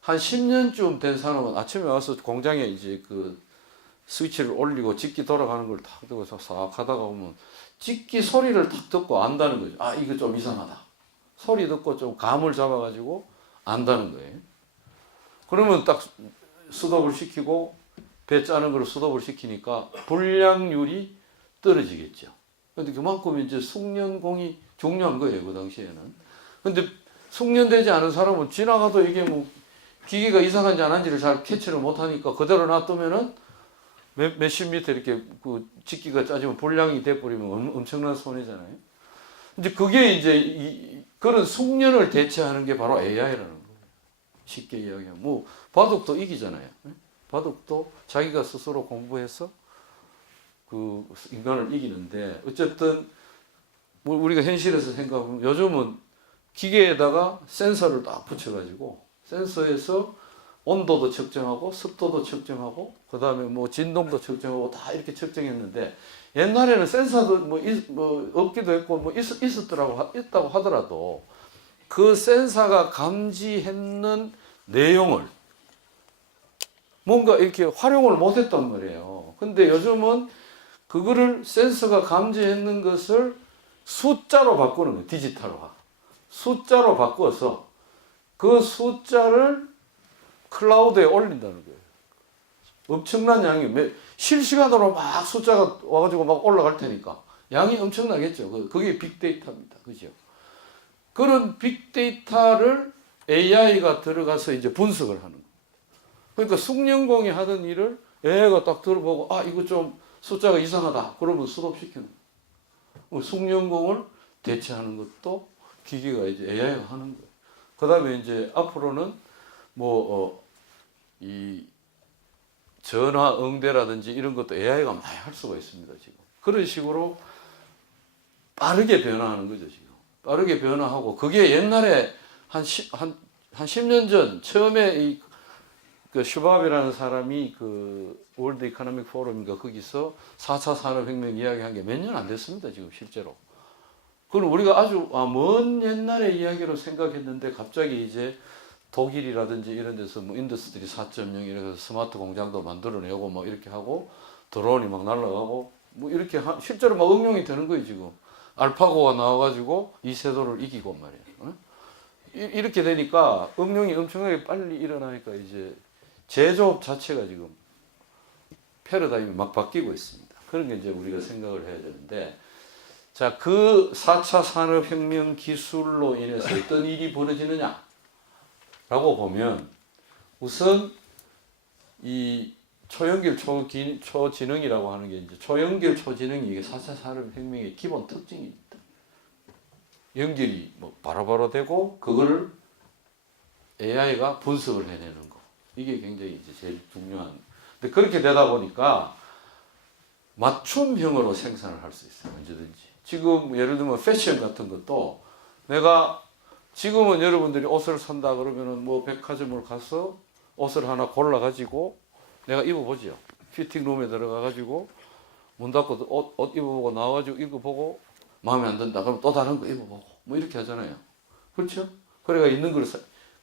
한 10년쯤 된 사람은 아침에 와서 공장에 이제 그 스위치를 올리고 직기 돌아가는 걸 탁 듣고서 싹 하다가 보면 직기 소리를 탁 듣고 안다는 거죠. 이거 좀 이상하다. 소리 듣고 좀 감을 잡아가지고 안다는 거예요. 그러면 딱 수독을 시키고 배 짜는 걸 수독을 시키니까 불량률이 떨어지겠죠. 근데 그만큼 이제 숙련공이 중요한 거예요, 그 당시에는. 근데 숙련되지 않은 사람은 지나가도 이게 뭐 기계가 이상한지 안 한지를 잘 캐치를 못하니까 그대로 놔두면은 몇십 미터 이렇게 그 직기가 짜지면 불량이 돼버리면 엄청난 손해잖아요. 이제 그게 이제 그런 숙련을 대체하는 게 바로 AI라는 거예요. 쉽게 이야기하면 뭐 바둑도 이기잖아요. 바둑도 자기가 스스로 공부해서 그 인간을 이기는데 어쨌든 뭐 우리가 현실에서 생각하면 요즘은 기계에다가 센서를 딱 붙여가지고 센서에서 온도도 측정하고 습도도 측정하고 그 다음에 뭐 진동도 측정하고 다 이렇게 측정했는데 옛날에는 센서도 뭐 없기도 했고 뭐 있다고 하더라도 그 센서가 감지했는 내용을 뭔가 이렇게 활용을 못했단 말이에요. 근데 요즘은 그거를 센서가 감지했는 것을 숫자로 바꾸는 거예요. 디지털화. 숫자로 바꿔서 그 숫자를 클라우드에 올린다는 거예요. 엄청난 양이 실시간으로 막 숫자가 와가지고 막 올라갈 테니까 양이 엄청나겠죠. 그게 빅데이터입니다. 그죠? 그런 빅데이터를 AI가 들어가서 이제 분석을 하는 거예요. 그러니까 숙련공이 하던 일을 AI가 딱 들어보고 아 이거 좀 숫자가 이상하다. 그러면 스톱시키는 거예요. 숙련공을 대체하는 것도 기계가 이제 AI가 하는 거예요. 그 다음에 이제 앞으로는 이 전화 응대라든지 이런 것도 AI가 많이 할 수가 있습니다. 지금 그런 식으로 빠르게 변화하는 거죠. 지금 빠르게 변화하고 그게 옛날에 한 10년 전 처음에 그 슈밥이라는 사람이 그 월드 이코노믹 포럼인가 거기서 4차 산업혁명 이야기한 게 몇 년 안 됐습니다. 지금 실제로. 그건 우리가 아주 먼 옛날의 이야기로 생각했는데 갑자기 이제 독일이라든지 이런 데서 뭐 인더스트리 4.0 이래서 스마트 공장도 만들어내고 뭐 이렇게 하고 드론이 막 날아가고 뭐 이렇게 실제로 막 응용이 되는 거예요. 지금 알파고가 나와가지고 이세돌을 이기고 말이에요. 이렇게 되니까 응용이 엄청나게 빨리 일어나니까 이제 제조업 자체가 지금 패러다임이 막 바뀌고 있습니다. 그런 게 이제 우리가 생각을 해야 되는데, 자, 그 4차 산업혁명 기술로 인해서 어떤 일이 벌어지느냐? 라고 보면, 우선 이 초연결 초지능이라고 하는 게 이제 초연결 초지능이 이게 4차 산업혁명의 기본 특징입니다. 연결이 뭐 바로바로 되고, 그거를 AI가 분석을 해내는 거. 이게 굉장히 이제 제일 중요한. 근데 그렇게 되다 보니까 맞춤형으로 생산을 할 수 있어요. 언제든지. 지금 예를 들면 패션 같은 것도 내가 지금은 여러분들이 옷을 산다 그러면은 뭐 백화점을 가서 옷을 하나 골라가지고 내가 입어보죠. 피팅룸에 들어가가지고 문 닫고 옷 입어보고 나와가지고 입어보고 마음에 안 든다 그러면 또 다른 거 입어보고 뭐 이렇게 하잖아요. 그렇죠? 그래가 있는 걸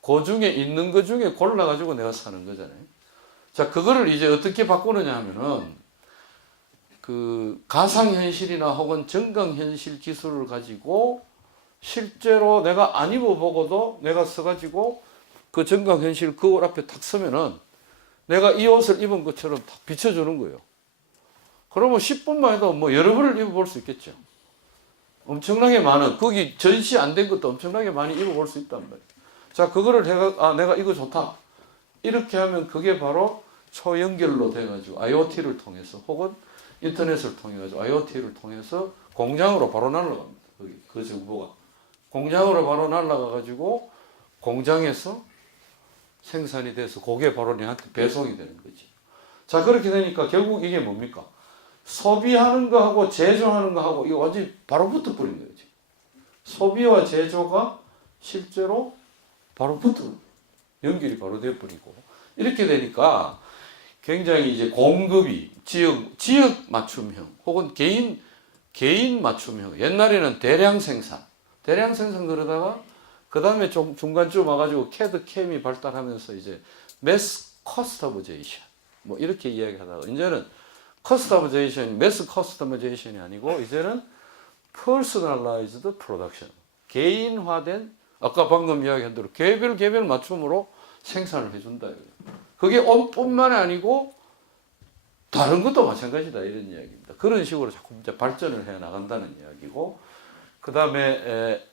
그 중에 있는 것 중에 골라가지고 내가 사는 거잖아요. 자, 그거를 이제 어떻게 바꾸느냐 하면은 그 가상현실이나 혹은 증강현실 기술을 가지고 실제로 내가 안 입어보고도 내가 써가지고 그 증강현실 거울 앞에 탁 서면은 내가 이 옷을 입은 것처럼 탁 비춰주는 거예요. 그러면 10분만 해도 뭐 여러 벌을 입어볼 수 있겠죠. 엄청나게 많은, 거기 전시 안 된 것도 엄청나게 많이 입어볼 수 있단 말이에요. 자, 그거를 내가 이거 좋다. 이렇게 하면 그게 바로 초연결로 돼가지고 IoT를 통해서 혹은 인터넷을 통해가지고 IoT를 통해서 공장으로 바로 날아갑니다. 그 정보가. 공장으로 바로 날아가가지고 공장에서 생산이 돼서 그게 바로 내한테 배송이 되는 거지. 자, 그렇게 되니까 결국 이게 뭡니까? 소비하는 거하고 제조하는 거하고 이거 완전히 바로 붙어버린 거예요. 지금. 소비와 제조가 실제로 바로 연결이 바로 돼버리고 이렇게 되니까 굉장히 이제 공급이 지역 맞춤형 혹은 개인 맞춤형. 옛날에는 대량 생산 그러다가 그 다음에 좀 중간쯤 와가지고 CAD, CAM이 발달하면서 이제 매스 커스터마이제이션 뭐 이렇게 이야기하다가 이제는 매스 커스터마이제이션이 아니고 이제는 퍼스널라이즈드 프로덕션, 개인화된 아까 방금 이야기한 대로 개별 맞춤으로 생산을 해준다. 그게 옷뿐만 아니고 다른 것도 마찬가지다 이런 이야기입니다. 그런 식으로 자꾸 이제 발전을 해 나간다는 이야기고, 그 다음에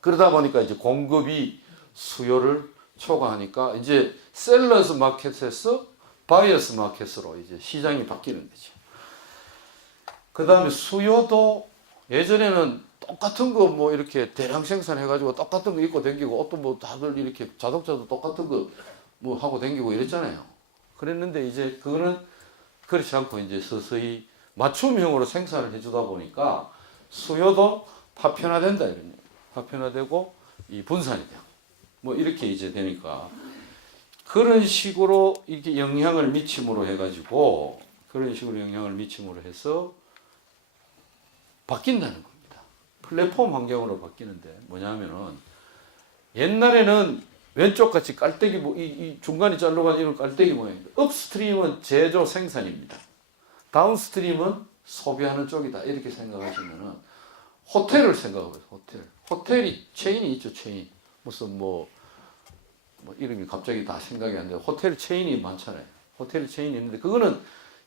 그러다 보니까 이제 공급이 수요를 초과하니까 이제 셀러스 마켓에서 바이어스 마켓으로 이제 시장이 바뀌는 거죠. 그 다음에 수요도 예전에는 똑같은 거 뭐 이렇게 대량 생산해가지고 똑같은 거 입고 댕기고 옷도 뭐 다들 이렇게 자동차도 똑같은 거 뭐 하고 댕기고 이랬잖아요. 그랬는데 이제 그거는 그렇지 않고 이제 서서히 맞춤형으로 생산을 해주다 보니까 수요도 파편화된다 이런 얘기. 파편화되고 이 분산이 되고 뭐 이렇게 이제 되니까 그런 식으로 이렇게 영향을 미침으로 해가지고 그런 식으로 영향을 미침으로 해서 바뀐다는 겁니다. 플랫폼 환경으로 바뀌는데 뭐냐면은 옛날에는 왼쪽 같이 깔때기 이 중간이 잘라간 이런 깔때기 모양입니다. 업스트림은 제조 생산입니다. 다운스트림은 소비하는 쪽이다 이렇게 생각하시면은 호텔을 생각해보세요. 호텔이 체인이 있죠. 체인 무슨 뭐 이름이 갑자기 다 생각이 안 나요. 호텔 체인이 많잖아요. 호텔 체인이 있는데 그거는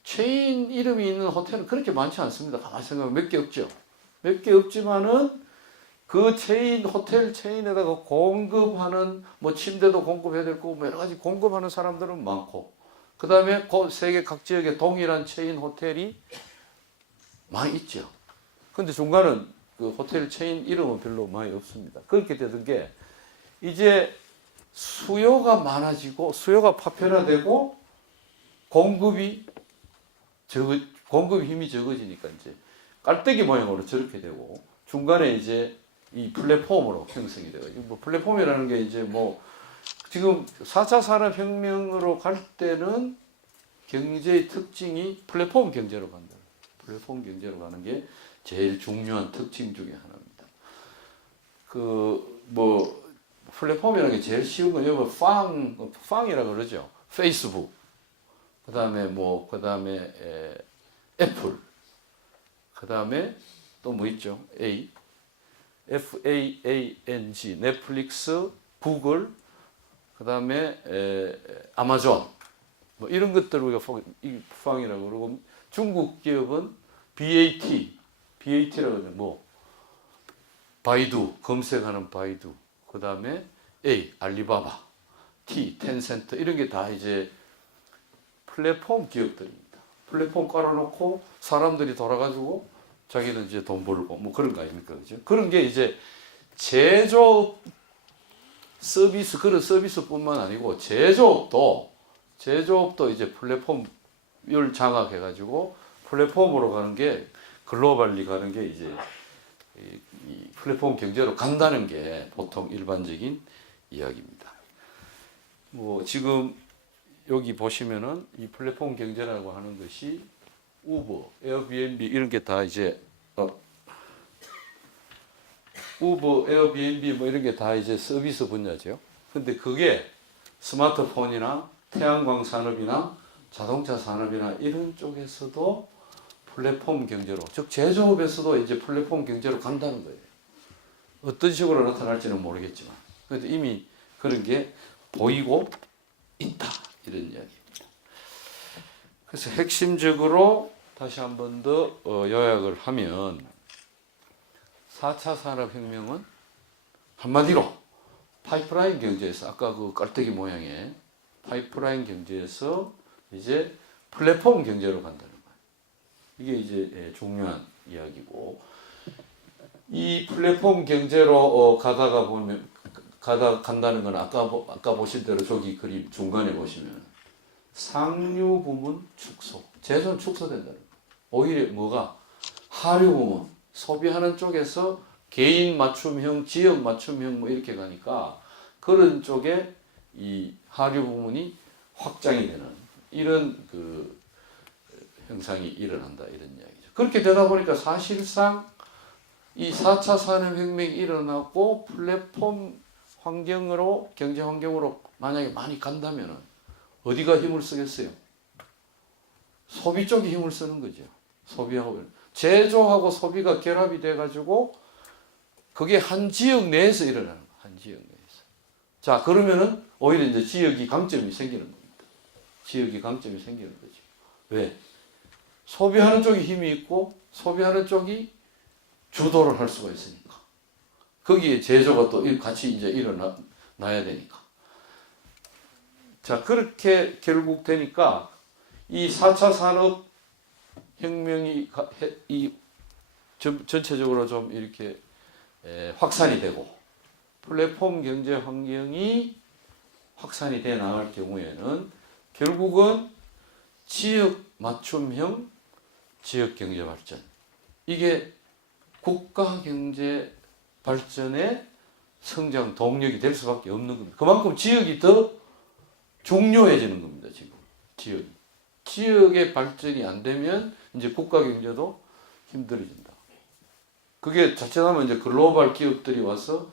체인 이름이 있는 호텔은 그렇게 많지 않습니다. 가만히 생각하면 몇 개 없죠. 몇 개 없지만은 그 체인 호텔 체인에다가 공급하는 뭐 침대도 공급해야 될 거고 뭐 여러 가지 공급하는 사람들은 많고 그 다음에 세계 각 지역에 동일한 체인 호텔이 많이 있죠. 근데 중간은 그 호텔 체인 이름은 별로 많이 없습니다. 그렇게 되던 게 이제 수요가 많아지고 수요가 파편화되고 공급이 힘이 적어지니까 이제 깔때기 모양으로 저렇게 되고 중간에 이제 이 플랫폼으로 형성이 돼요. 뭐 플랫폼이라는 게 이제 뭐 지금 4차 산업혁명으로 갈 때는 경제의 특징이 플랫폼 경제로 간다. 플랫폼 경제로 가는 게 제일 중요한 특징 중에 하나입니다. 그 뭐 플랫폼이라는 게 제일 쉬운 건 여기 팡이라고 그러죠. 페이스북. 그다음에 애플. 그다음에 또 뭐 있죠? FAANG, 넷플릭스, 구글, 그 다음에 아마존, 뭐 이런 것들을 우리가 팡이라고 그러고, 중국 기업은 BAT라고 하죠. 뭐, 바이두, 검색하는 바이두, 그 다음에 알리바바, 텐센트, 이런 게 다 이제 플랫폼 기업들입니다. 플랫폼 깔아놓고 사람들이 돌아가지고 자기는 이제 돈 벌고 뭐 그런 거 아닙니까? 그죠? 그런 게 이제 제조업 서비스, 그런 서비스뿐만 아니고 제조업도 이제 플랫폼을 장악해가지고 플랫폼으로 가는 게 글로벌리 가는 게 이제 이 플랫폼 경제로 간다는 게 보통 일반적인 이야기입니다. 뭐 지금 여기 보시면은 이 플랫폼 경제라고 하는 것이 우버, 에어비앤비 이런 게 다 이제 우버, 에어비앤비 뭐 이런 게 다 이제 서비스 분야죠. 근데 그게 스마트폰이나 태양광 산업이나 자동차 산업이나 이런 쪽에서도 플랫폼 경제로, 즉 제조업에서도 이제 플랫폼 경제로 간다는 거예요. 어떤 식으로 나타날지는 모르겠지만, 그래도 이미 그런 게 보이고 있다 이런 이야기입니다. 그래서 핵심적으로 다시 한 번 더 요약을 하면 4차 산업혁명은 한마디로 파이프라인 경제에서 아까 그 깔때기 모양의 파이프라인 경제에서 이제 플랫폼 경제로 간다는 거예요. 이게 이제 중요한 이야기고, 이 플랫폼 경제로 간다는 건 아까 보신 대로 저기 그림 중간에 보시면 상류 부문 축소, 재선 축소된다는 거예요. 오히려 뭐가 하류 부문, 소비하는 쪽에서 개인 맞춤형, 지역 맞춤형 뭐 이렇게 가니까 그런 쪽에 이 하류 부문이 확장이 되는 이런 그 현상이 일어난다 이런 이야기죠. 그렇게 되다 보니까 사실상 이 4차 산업혁명이 일어나고 플랫폼 환경으로, 경제 환경으로 만약에 많이 간다면은 어디가 힘을 쓰겠어요? 소비 쪽이 힘을 쓰는 거죠. 소비하고 제조하고 소비가 결합이 돼가지고 그게 한 지역 내에서 일어나는 거예요. 한 지역 내에서. 자, 그러면은 오히려 이제 지역이 강점이 생기는 겁니다. 지역이 강점이 생기는 거죠. 왜? 소비하는 쪽이 힘이 있고 소비하는 쪽이 주도를 할 수가 있으니까. 거기에 제조가 또 같이 이제 일어나야 되니까. 자, 그렇게 결국 되니까 이 4차 산업혁명이 전체적으로 좀 이렇게 확산이 되고 플랫폼 경제 환경이 확산이 돼 나갈 경우에는 결국은 지역 맞춤형 지역 경제 발전, 이게 국가 경제 발전의 성장 동력이 될 수밖에 없는 겁니다. 그만큼 지역이 더 중요해지는 겁니다. 지금 지역의 발전이 안 되면 이제 국가 경제도 힘들어진다. 그게 자칫하면 이제 글로벌 기업들이 와서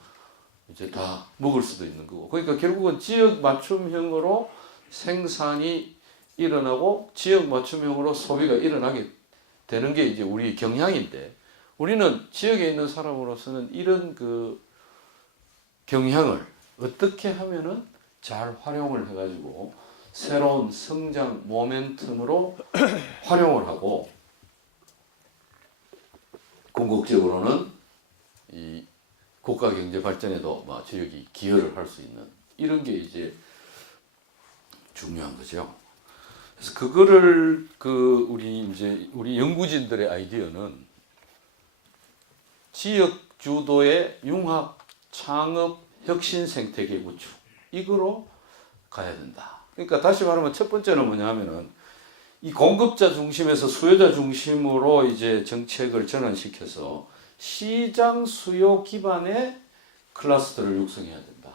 이제 다 먹을 수도 있는 거고. 그러니까 결국은 지역 맞춤형으로 생산이 일어나고 지역 맞춤형으로 소비가 일어나게 되는 게 이제 우리 경향인데, 우리는 지역에 있는 사람으로서는 이런 그 경향을 어떻게 하면은 잘 활용을 해가지고 새로운 성장 모멘텀으로 활용을 하고, 궁극적으로는 이 국가 경제 발전에도 지역이 기여를 할 수 있는 이런 게 이제 중요한 거죠. 그래서 그거를 우리 연구진들의 아이디어는 지역 주도의 융합 창업 혁신 생태계 구축, 이거로 가야 된다. 그러니까 다시 말하면 첫 번째는 뭐냐면은 이 공급자 중심에서 수요자 중심으로 이제 정책을 전환시켜서 시장 수요 기반의 클러스터를 육성해야 된다.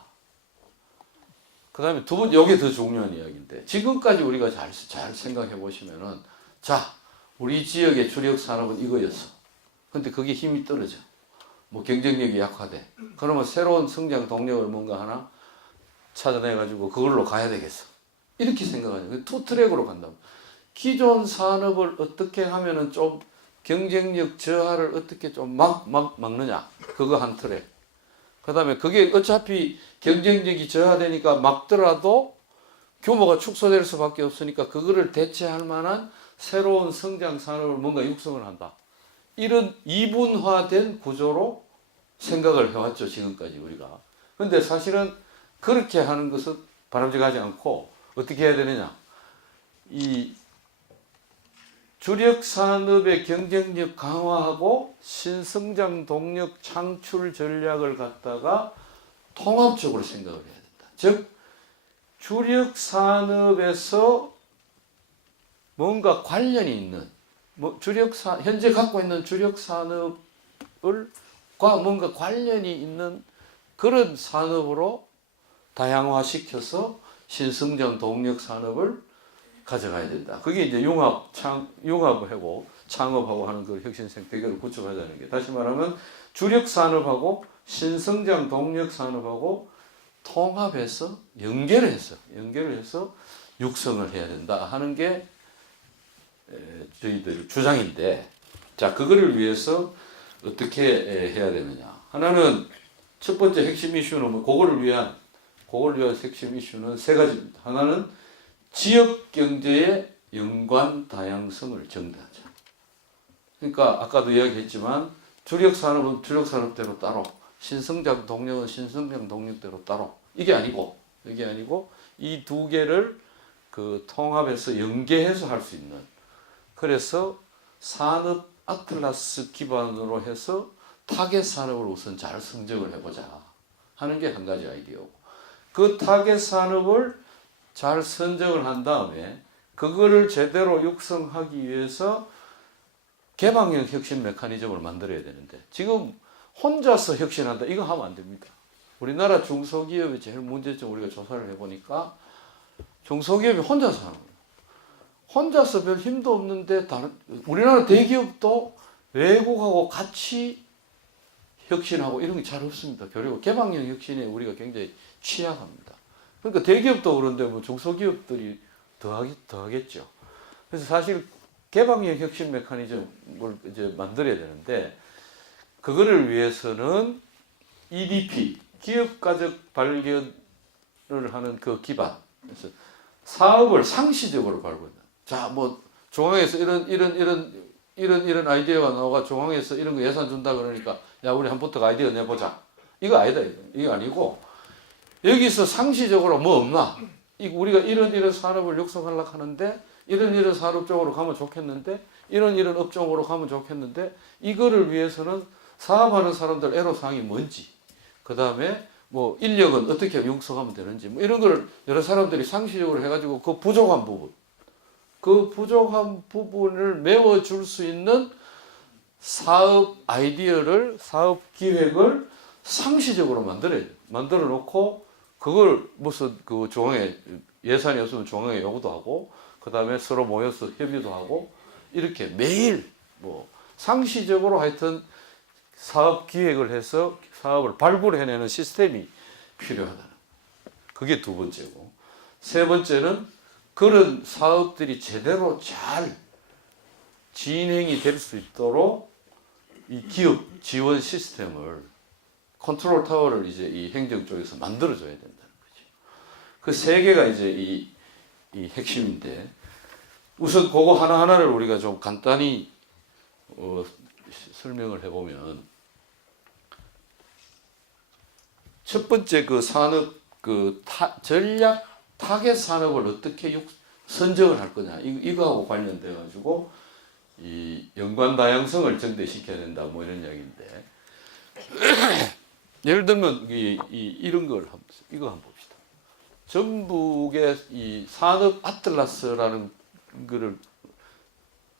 그 다음에 두 번, 이게 더 중요한 이야기인데, 지금까지 우리가 잘 생각해 보시면은, 자, 우리 지역의 주력 산업은 이거였어. 근데 그게 힘이 떨어져. 뭐 경쟁력이 약화돼. 그러면 새로운 성장 동력을 뭔가 하나 찾아내가지고 그걸로 가야 되겠어. 이렇게 생각하죠. 투 트랙으로 간다고. 기존 산업을 어떻게 하면은 좀 경쟁력 저하를 어떻게 좀 막느냐. 그거 한 트랙. 그 다음에 그게 어차피 경쟁력이 저하되니까 막더라도 규모가 축소될 수밖에 없으니까 그거를 대체할 만한 새로운 성장 산업을 뭔가 육성을 한다. 이런 이분화된 구조로 생각을 해왔죠, 지금까지 우리가. 근데 사실은 그렇게 하는 것은 바람직하지 않고 어떻게 해야 되느냐. 이 주력 산업의 경쟁력 강화하고 신성장 동력 창출 전략을 갖다가 통합적으로 생각을 해야 된다. 즉, 주력 산업에서 뭔가 관련이 있는, 현재 갖고 있는 주력 산업과 뭔가 관련이 있는 그런 산업으로 다양화시켜서 신성장 동력 산업을 가져가야 된다. 그게 이제 융합하고 창업하고 하는 그 혁신 생태계를 구축하자는 게, 다시 말하면 주력 산업하고 신성장 동력 산업하고 통합해서 연결을 해서 육성을 해야 된다 하는 게 저희들 주장인데, 자, 그거를 위해서 어떻게 해야 되느냐. 하나는 첫 번째 핵심 이슈는 그거를 위한 핵심 이슈는 세 가지입니다. 하나는 지역 경제의 연관 다양성을 정대하자. 그러니까 아까도 이야기했지만 주력 산업은 주력 산업대로 따로, 신성장 동력은 신성장 동력대로 따로. 이게 아니고 이 두 개를 그 통합해서 연계해서 할 수 있는. 그래서 산업 아틀라스 기반으로 해서 타겟 산업을 우선 잘 선정을 해보자 하는 게 한 가지 아이디어고, 그 타겟 산업을 잘 선정을 한 다음에 그거를 제대로 육성하기 위해서 개방형 혁신 메커니즘을 만들어야 되는데, 지금 혼자서 혁신한다, 이거 하면 안 됩니다. 우리나라 중소기업의 제일 문제점, 우리가 조사를 해보니까 중소기업이 혼자서 하는 거예요. 혼자서 별 힘도 없는데 우리나라 대기업도 외국하고 같이 혁신하고 이런 게 잘 없습니다. 그리고 개방형 혁신에 우리가 굉장히 취약합니다. 그러니까 대기업도 그런데 뭐 중소기업들이 더 하겠죠. 그래서 사실 개방형 혁신 메커니즘을 이제 만들어야 되는데, 그거를 위해서는 EDP, 기업가적 발견을 하는 그 기반, 그래서 사업을 상시적으로 발견한다. 자, 뭐 중앙에서 이런 아이디어가 나오가 중앙에서 이런 거 예산 준다 그러니까 야, 우리 한번부터 아이디어 내보자. 이거 아니다. 이거 아니고 여기서 상시적으로 뭐 없나? 우리가 이런 산업을 육성하려고 하는데 이런 산업 쪽으로 가면 좋겠는데 이런 업종으로 가면 좋겠는데 이거를 위해서는 사업하는 사람들 애로사항이 뭔지 그 다음에 뭐 인력은 어떻게 육성하면 되는지 뭐 이런 걸 여러 사람들이 상시적으로 해가지고 그 부족한 부분을 메워줄 수 있는 사업 아이디어를 사업 기획을 상시적으로 만들어 놓고 그걸 무슨 그 중앙에 예산이 없으면 중앙에 요구도 하고 그 다음에 서로 모여서 협의도 하고 이렇게 매일 뭐 상시적으로 하여튼 사업 기획을 해서 사업을 발굴해내는 시스템이 필요하다는 그게 두 번째고 세 번째는 그런 사업들이 제대로 잘 진행이 될 수 있도록 이 기업 지원 시스템을 컨트롤 타워를 이제 이 행정 쪽에서 만들어줘야 된다는 거죠. 그 세 개가 이제 이 핵심인데 우선 그거 하나하나를 우리가 좀 간단히 설명을 해보면 첫 번째 그 산업 그 전략 타겟 산업을 어떻게 선정을 할 거냐 이거하고 관련돼 가지고 이 연관 다양성을 증대시켜야 된다 뭐 이런 이야기인데 예를 들면 이런 걸 이거 한번 봅시다. 전북의 이 산업 아틀라스라는 거를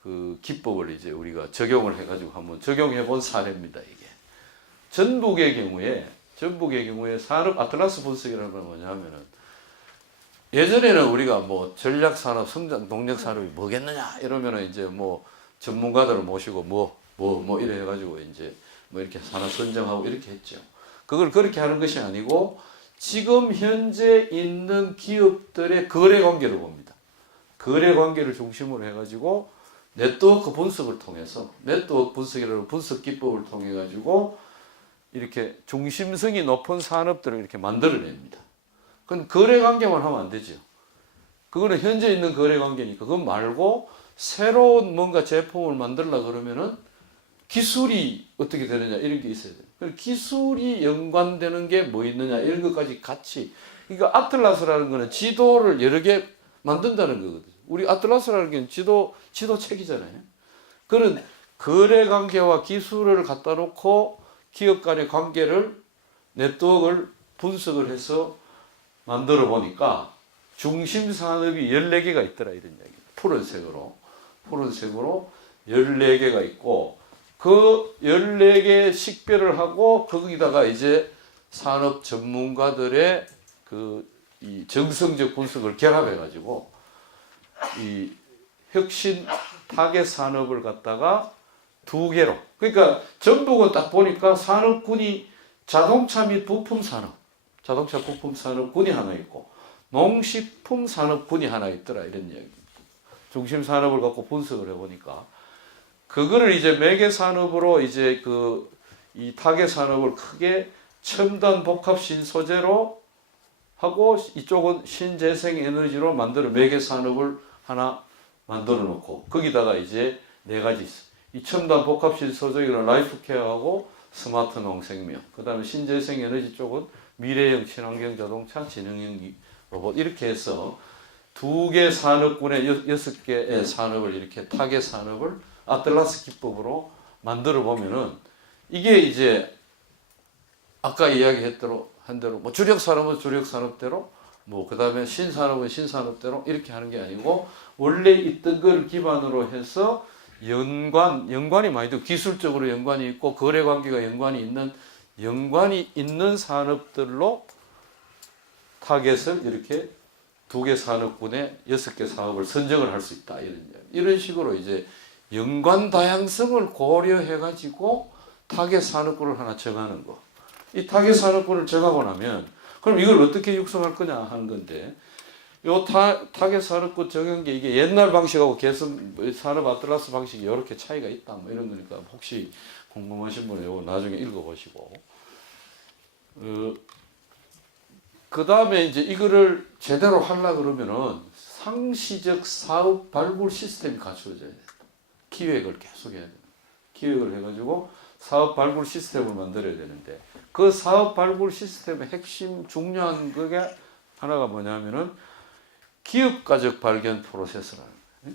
그 기법을 이제 우리가 적용을 해가지고 한번 적용해 본 사례입니다. 이게 전북의 경우에 산업 아틀라스 분석이라는 건 뭐냐면은 예전에는 우리가 뭐 전략 산업, 성장 동력 산업이 뭐겠느냐 이러면은 이제 뭐 전문가들을 모시고 뭐 이래 해가지고 이제 뭐 이렇게 산업 선정하고 이렇게 했죠. 그걸 그렇게 하는 것이 아니고 지금 현재 있는 기업들의 거래 관계를 봅니다. 거래 관계를 중심으로 해가지고 네트워크 분석을 통해서 네트워크 분석이라는 분석 기법을 통해 가지고 이렇게 중심성이 높은 산업들을 이렇게 만들어냅니다. 그건 거래 관계만 하면 안 되죠. 그거는 현재 있는 거래 관계니까 그건 말고 새로운 뭔가 제품을 만들려 그러면은 기술이 어떻게 되느냐 이런 게 있어야 돼요. 기술이 연관되는 게 뭐 있느냐 이런 것까지 같이 그러니까 아틀라스라는 거는 지도를 여러 개 만든다는 거거든요. 우리 아틀라스라는 게 지도책이잖아요. 그런 거래 관계와 기술을 갖다 놓고 기업 간의 관계를 네트워크를 분석을 해서 만들어 보니까 중심 산업이 14개가 있더라 이런 이야기. 푸른색으로 14개가 있고 그 14개 식별을 하고 거기다가 이제 산업 전문가들의 이 정성적 분석을 결합해 가지고 이 혁신 타겟 산업을 갖다가 두 개로 그러니까 전북은 딱 보니까 산업군이 자동차 및 부품 산업 자동차 부품 산업군이 하나 있고 농식품 산업군이 하나 있더라 이런 이야기. 중심 산업을 갖고 분석을 해보니까 그거를 이제 매개 산업으로 이제 이 타겟 산업을 크게 첨단 복합 신소재로 하고 이쪽은 신재생 에너지로 만들어 매개 산업을 하나 만들어 놓고 거기다가 이제 네 가지 있어. 이 첨단 복합 신소재는 라이프 케어하고 스마트 농생명. 그다음에 신재생 에너지 쪽은 미래형 친환경 자동차, 지능형 로봇 이렇게 해서 두 개 산업군의 6개의 산업을 이렇게 타겟 산업을 아틀라스 기법으로 만들어 보면은 이게 이제 아까 한 대로 뭐 주력 산업은 주력 산업대로 뭐 그다음에 신산업은 신산업대로 이렇게 하는 게 아니고 원래 있던 걸 기반으로 해서 연관이 많이 되고 기술적으로 연관이 있고 거래 관계가 연관이 있는 산업들로 타겟을 이렇게 두 개 산업군에 6개 사업을 선정을 할 수 있다 이런 식으로 이제 연관 다양성을 고려해 가지고 타겟 산업군을 하나 정하는 거. 이 타겟 산업군을 정하고 나면 그럼 이걸 어떻게 육성할 거냐 하는 건데 요 타겟 산업군 정한 게 이게 옛날 방식하고 개선 산업 아틀라스 방식이 이렇게 차이가 있다 뭐 이런 거니까 혹시 궁금하신 분은 요거 나중에 읽어보시고 그 다음에 이제 이거를 제대로 하려 그러면은 상시적 사업 발굴 시스템이 갖춰져야 돼. 기획을 계속 해야 돼. 기획을 해가지고 사업 발굴 시스템을 만들어야 되는데 그 사업 발굴 시스템의 핵심 중요한 그게 하나가 뭐냐면은 기업 가적 발견 프로세스라는 거예요.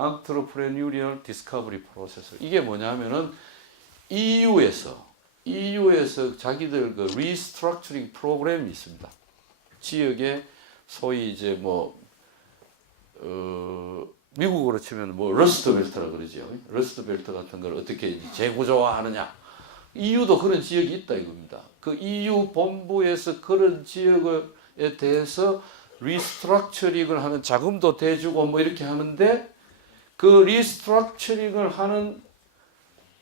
Entrepreneurial Discovery Process. 이게 뭐냐면은 EU에서 자기들 그 리스트럭처링 프로그램이 있습니다. 지역에 소위 이제 미국으로 치면 러스트 벨트라 그러죠. 러스트 벨트 같은 걸 어떻게 재구조화하느냐. EU도 그런 지역이 있다 이겁니다. 그 EU 본부에서 그런 지역에 대해서 리스트럭처링을 하는 자금도 대주고 뭐 이렇게 하는데 그 리스트럭처링을 하는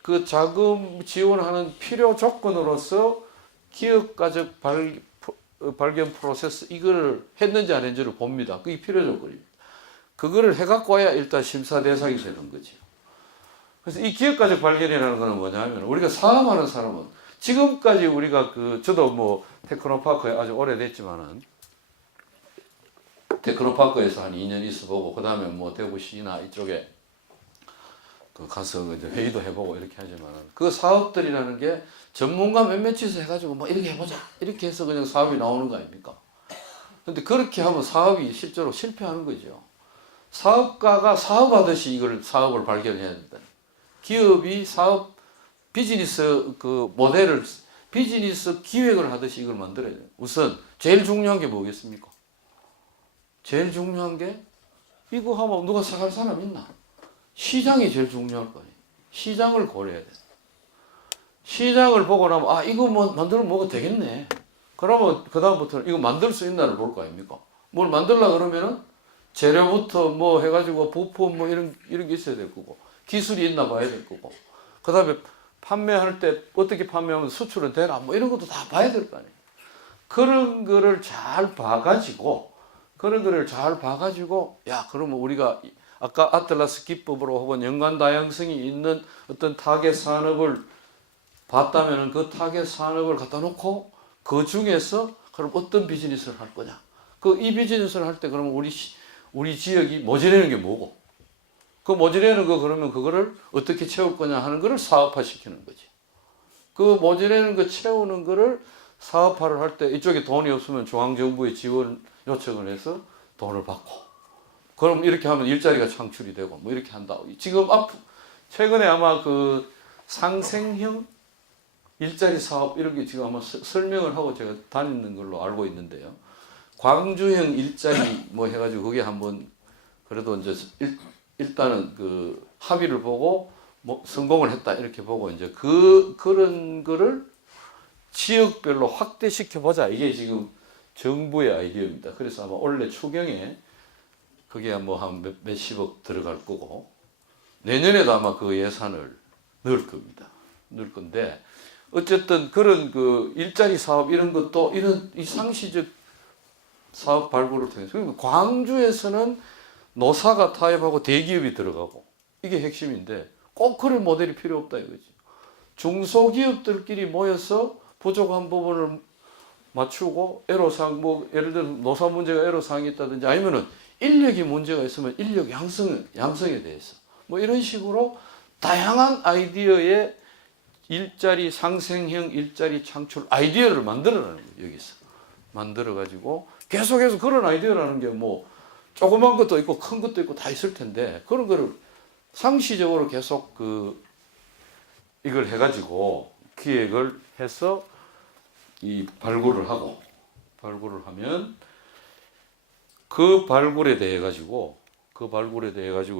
그 자금 지원하는 필요 조건으로서 기업가적 발견 프로세스 이거를 했는지 안 했는지를 봅니다. 그게 필요 조건입니다. 그거를 해갖고 와야 일단 심사 대상이 되는 거죠. 그래서 이 기업가적 발견이라는 거는 뭐냐면 우리가 사업하는 사람은 지금까지 우리가 저도 테크노파크에 아주 오래됐지만은 테크노파크에서 한 2년 있어보고 그 다음에 대구시나 이쪽에 가서 이제 회의도 해보고 이렇게 하지만 그 사업들이라는 게 전문가 몇몇이서 해가지고 이렇게 해보자 이렇게 해서 그냥 사업이 나오는 거 아닙니까? 근데 그렇게 하면 사업이 실제로 실패하는 거죠. 사업가가 사업하듯이 이걸 사업을 발견해야 된다. 기업이 사업 비즈니스 모델을 비즈니스 기획을 하듯이 이걸 만들어야 돼요. 우선 제일 중요한 게 뭐겠습니까? 제일 중요한 게 이거 하면 누가 사갈 사람 있나? 시장이 제일 중요할 거 아니에요. 시장을 고려해야 돼. 시장을 보고 나면 이거 만들면 뭐가 되겠네. 그러면 그 다음부터는 이거 만들 수 있나를 볼 거 아닙니까? 뭘 만들려 그러면은 재료부터 해가지고 부품 이런 게 있어야 될 거고 기술이 있나 봐야 될 거고 그 다음에 판매할 때 어떻게 판매하면 수출은 되나 이런 것도 다 봐야 될 거 아니에요. 그런 거를 잘 봐가지고 그러면 우리가 아까 아틀라스 기법으로 혹은 연관 다양성이 있는 어떤 타겟 산업을 봤다면은 그 타겟 산업을 갖다 놓고 그 중에서 그럼 어떤 비즈니스를 할 거냐. 이 비즈니스를 할 때 그러면 우리 지역이 모자라는 게 뭐고? 그 모자라는 거 그러면 그거를 어떻게 채울 거냐 하는 거를 사업화 시키는 거지. 그 모자라는 거 채우는 거를 사업화를 할 때 이쪽에 돈이 없으면 중앙정부의 지원 요청을 해서 돈을 받고 그럼 이렇게 하면 일자리가 창출이 되고 이렇게 한다. 지금 최근에 아마 상생형 일자리 사업 이런 게 지금 아마 설명을 하고 제가 다니는 걸로 알고 있는데요. 광주형 일자리 해가지고 그게 한번 그래도 이제 일단은 합의를 보고 성공을 했다 이렇게 보고 이제 그런 거를 지역별로 확대시켜 보자. 이게 지금 정부의 아이디어입니다. 그래서 아마 올해 추경에 그게 한 몇십억 들어갈 거고 내년에도 아마 그 예산을 넣을 겁니다. 넣을 건데 어쨌든 그런 일자리 사업 이런 것도 이 상시적 사업 발굴을 통해서 그러니까 광주에서는 노사가 타협하고 대기업이 들어가고 이게 핵심인데 꼭 그런 모델이 필요 없다 이거지. 중소기업들끼리 모여서 부족한 부분을 맞추고 애로사항 예를 들어 노사 문제가 애로사항이 있다든지 아니면은 인력이 문제가 있으면 인력 양성에 대해서 이런 식으로 다양한 아이디어의 일자리 상생형 일자리 창출 아이디어를 만들어라는 거예요. 여기서 만들어 가지고 계속해서 그런 아이디어라는 게 조그만 것도 있고 큰 것도 있고 다 있을 텐데 그런 거를 상시적으로 계속 이걸 해가지고 기획을 해서 이 발굴을 하면 그 발굴에 대해 가지고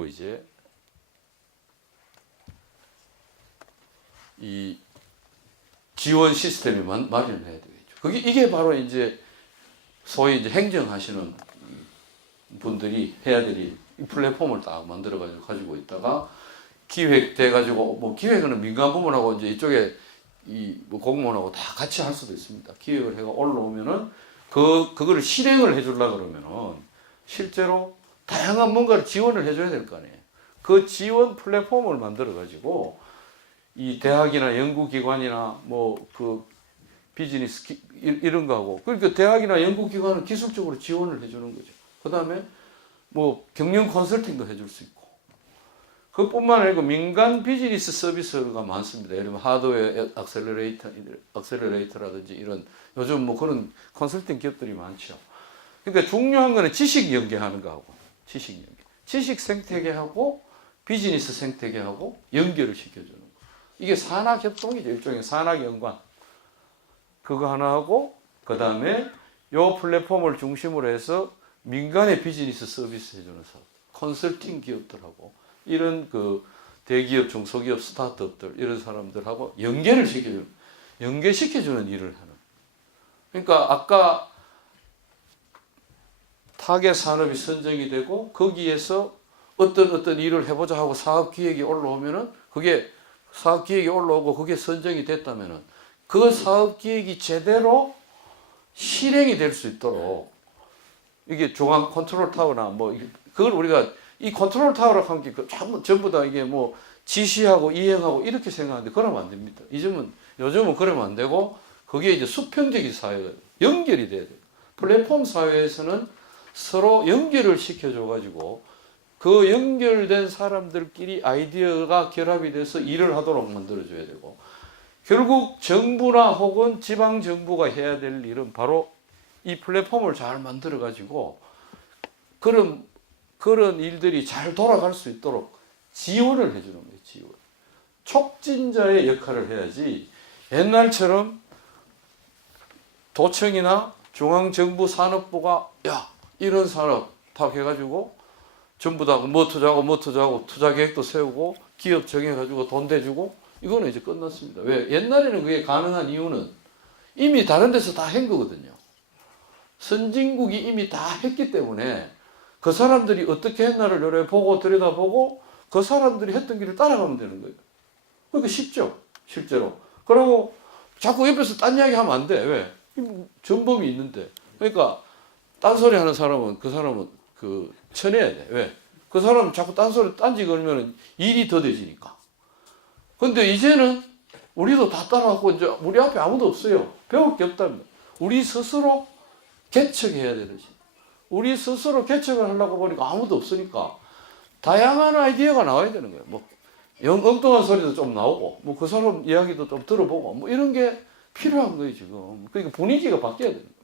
이제 이 지원 시스템이 마련해야 되겠죠. 이게 바로 이제 소위 이제 행정하시는 분들이 해야 될 이 플랫폼을 딱 만들어 가지고 있다가 기획돼 가지고 기획은 민간 부문하고 이제 이쪽에 공무원하고 다 같이 할 수도 있습니다. 기획을 해가 올라오면은 그거를 실행을 해주려고 그러면은 실제로 다양한 뭔가를 지원을 해줘야 될 거 아니에요. 그 지원 플랫폼을 만들어 가지고 이 대학이나 연구기관이나 비즈니스 이런 거하고 그러니까 대학이나 연구기관은 기술적으로 지원을 해주는 거죠. 그 다음에 경영 컨설팅도 해줄 수 있고 그뿐만 아니고 민간 비즈니스 서비스가 많습니다. 예를 들면 하드웨어 액셀러레이터라든지 이런 요즘 그런 컨설팅 기업들이 많죠. 그러니까 중요한 거는 지식 연계하는 거하고 지식 생태계하고 비즈니스 생태계하고 연결을 시켜주는 거. 이게 산학협동이죠. 일종의 산학연관. 그거 하나 하고 그 다음에 요 플랫폼을 중심으로 해서 민간의 비즈니스 서비스 해주는 사업, 컨설팅 기업들하고 이런 그 대기업, 중소기업, 스타트업들 이런 사람들하고 연계시켜주는 일을 하는. 그러니까 아까 타겟 산업이 선정이 되고 거기에서 어떤 일을 해보자 하고 사업 기획이 올라오면은 그게 사업 기획이 올라오고 그게 선정이 됐다면은 그 사업 기획이 제대로 실행이 될 수 있도록 이게 중앙 컨트롤 타워나 뭐 그걸 우리가 이 컨트롤 타워라고 하는 게 전부 다 이게 뭐 지시하고 이행하고 이렇게 생각하는데 그러면 안 됩니다. 요즘은 그러면 안 되고 그게 이제 수평적인 사회가 연결이 돼야 돼요. 플랫폼 사회에서는 서로 연결을 시켜줘 가지고 그 연결된 사람들끼리 아이디어가 결합이 돼서 일을 하도록 만들어줘야 되고 결국 정부나 혹은 지방정부가 해야 될 일은 바로 이 플랫폼을 잘 만들어 가지고 그런 일들이 잘 돌아갈 수 있도록 지원을 해주는 거예요. 지원. 촉진자의 역할을 해야지 옛날처럼 도청이나 중앙정부 산업부가 야 이런 산업 다 해가지고 전부 다 뭐 투자하고 투자 계획도 세우고 기업 정해가지고 돈 대주고 이거는 이제 끝났습니다. 왜? 옛날에는 그게 가능한 이유는 이미 다른 데서 다 한 거거든요. 선진국이 이미 다 했기 때문에 그 사람들이 어떻게 했나를 요래 보고 들여다보고 그 사람들이 했던 길을 따라가면 되는 거예요. 그러니까 쉽죠. 실제로. 그리고 자꾸 옆에서 딴 이야기 하면 안 돼. 왜? 전범이 있는데. 그러니까 딴소리 하는 사람은 그 사람은 쳐내야 돼. 왜? 그 사람 자꾸 딴소리 딴지 걸면 일이 더뎌지니까. 근데 이제는 우리도 다 따라하고 이제 우리 앞에 아무도 없어요. 배울 게 없답니다. 우리 스스로 개척해야 되듯이. 우리 스스로 개척을 하려고 보니까 아무도 없으니까 다양한 아이디어가 나와야 되는 거예요. 뭐 엉뚱한 소리도 좀 나오고 뭐 그 사람 이야기도 좀 들어보고 뭐 이런 게 필요한 거예요 지금. 그러니까 분위기가 바뀌어야 되는 거예요.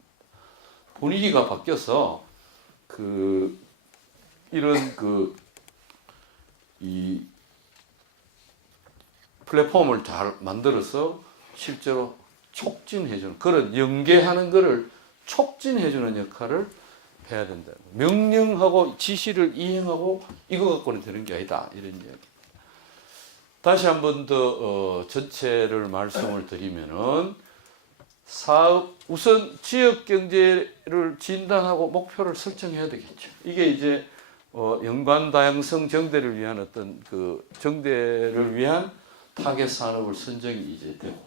분위기가 바뀌어서 이런 이 플랫폼을 잘 만들어서 실제로 촉진해주는 그런 연계하는 거를 촉진해주는 역할을 해야 된다. 명령하고 지시를 이행하고 이거 갖고는 되는 게 아니다. 이런 이야기. 다시 한 번 더 전체를 말씀을 드리면은 우선 지역 경제를 진단하고 목표를 설정해야 되겠죠. 이게 이제 연관 다양성 정대를 위한 어떤 정대를 위한 타겟 산업을 선정이 이제 되고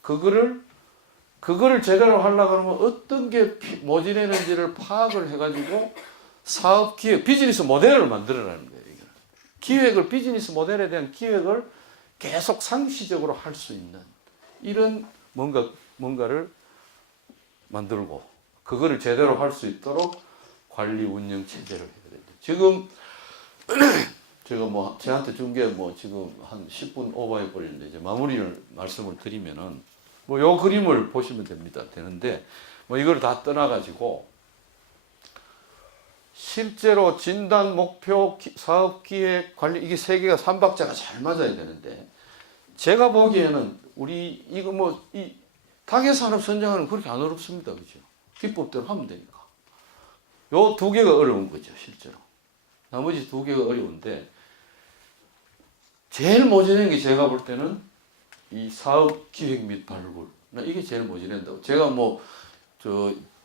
그거를 제대로 하려고 하면 어떤 게 모자라는지를 파악을 해가지고 사업 기획, 비즈니스 모델을 만들어라는 거예요. 비즈니스 모델에 대한 기획을 계속 상시적으로 할 수 있는 이런 뭔가를 만들고 그거를 제대로 할 수 있도록 관리 운영 체제를 해야 됩니다. 지금 제가 뭐 저한테 준 게 뭐 지금 한 10분 오버해 버리는데 이제 마무리를 말씀을 드리면은 뭐 요 그림을 보시면 되는데 뭐 이걸 다 떠나가지고 실제로 진단, 목표, 사업 기획, 관리 이게 세 개가 삼박자가 잘 맞아야 되는데 제가 보기에는 우리 이거 뭐 이 타겟 산업 선정하는 그렇게 안 어렵습니다, 그렇죠? 기법대로 하면 되니까. 요 두 개가 어려운 거죠, 실제로. 나머지 두 개가 어려운데 제일 모자란 게 제가 볼 때는 이 사업 기획 및 발굴. 이게 제일 모자란다고. 제가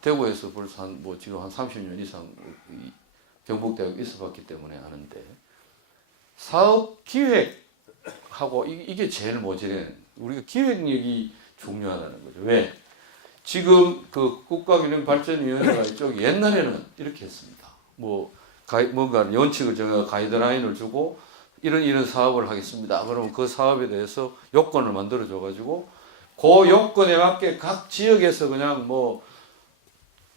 대구에서 벌써 지금 한 30년 이상 경북대학에 있어봤기 때문에 아는데 사업 기획하고 이게 제일 모자란. 우리가 기획력이 중요하다는 거죠. 왜? 지금 국가균형발전위원회가 이쪽이 옛날에는 이렇게 했습니다. 뭔가 원칙을 정해 가이드라인을 주고 이런 사업을 하겠습니다. 그러면 그 사업에 대해서 요건을 만들어 줘가지고 그 요건에 맞게 각 지역에서 그냥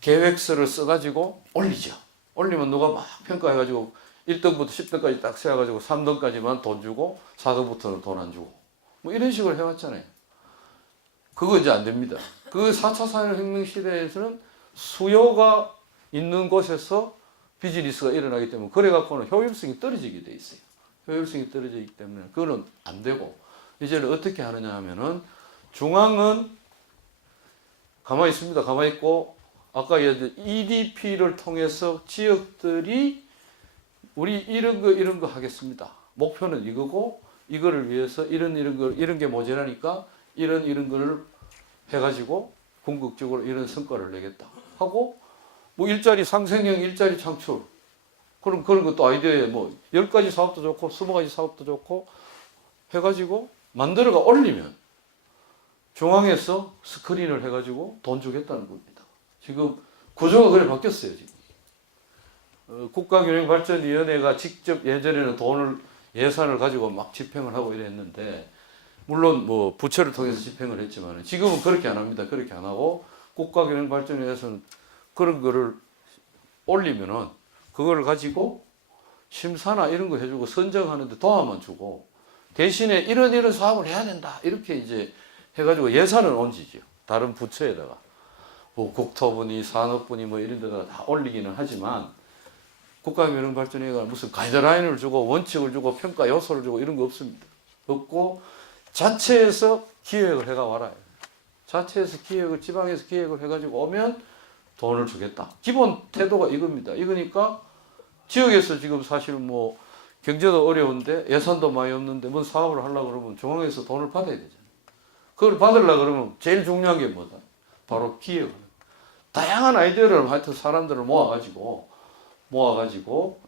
계획서를 써가지고 올리죠. 올리면 누가 막 평가해가지고 1등부터 10등까지 딱 세워가지고 3등까지만 돈 주고 4등부터는 돈 안 주고 이런 식으로 해왔잖아요. 그거 이제 안 됩니다. 그 4차 산업혁명 시대에서는 수요가 있는 곳에서 비즈니스가 일어나기 때문에 그래갖고는 효율성이 떨어지게 돼 있어요. 효율성이 떨어져 있기 때문에 그거는 안 되고, 이제는 어떻게 하느냐 하면은 중앙은 가만히 있습니다. 가만히 있고, 아까 EDP를 통해서 지역들이 우리 이런 거 하겠습니다. 목표는 이거고, 이거를 위해서 이런 게 모자라니까 이런 거를 해가지고 궁극적으로 이런 성과를 내겠다 하고, 뭐 일자리 상생형 일자리 창출, 그런 것도 아이디어에 뭐 10가지 사업도 좋고 20가지 사업도 좋고 해가지고 만들어가 올리면 중앙에서 스크린을 해가지고 돈 주겠다는 겁니다. 지금 구조가 그래 바뀌었어요. 지금 국가균형발전위원회가 직접 예전에는 예산을 가지고 막 집행을 하고 이랬는데, 물론 뭐 부처를 통해서 집행을 했지만 지금은 그렇게 안 합니다. 그렇게 안 하고 국가균형발전위원회에서는 그런 거를 올리면은 그걸 가지고 심사나 이런 거 해주고 선정하는데 도움만 주고, 대신에 이런 사업을 해야 된다 이렇게 이제 해가지고 예산을 얹지죠. 다른 부처에다가 뭐 국토부니 산업부니 뭐 이런 데다가 다 올리기는 하지만, 국가균형발전위가 무슨 가이드라인을 주고 원칙을 주고 평가 요소를 주고 이런 거 없습니다. 없고 자체에서 기획을 해가 와라. 자체에서 기획을, 지방에서 기획을 해가지고 오면 돈을 주겠다. 기본 태도가 이겁니다. 이거니까 지역에서 지금 사실 뭐 경제도 어려운데 예산도 많이 없는데 뭔 사업을 하려고 그러면 중앙에서 돈을 받아야 되잖아요. 그걸 받으려고 그러면 제일 중요한 게 뭐다? 바로 기획을. 다양한 아이디어를 하여튼 사람들을 모아가지고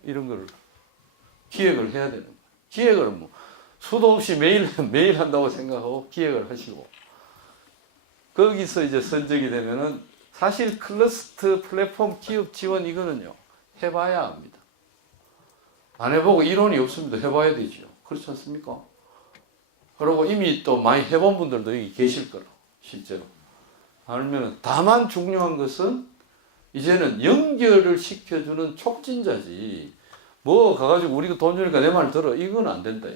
이런 거를 기획을 해야 되는 거예요. 기획을 뭐 수도 없이 매일 한다고 생각하고 기획을 하시고, 거기서 이제 선정이 되면은 사실 클러스터 플랫폼 기업 지원 이거는요 해봐야 합니다. 안 해보고 이론이 없습니다. 해봐야 되죠. 그렇지 않습니까? 그리고 이미 또 많이 해본 분들도 여기 계실 거라, 실제로. 알면, 다만 중요한 것은 이제는 연결을 시켜주는 촉진자지, 뭐 가가지고 우리가 돈 주니까 내 말 들어, 이건 안 된다.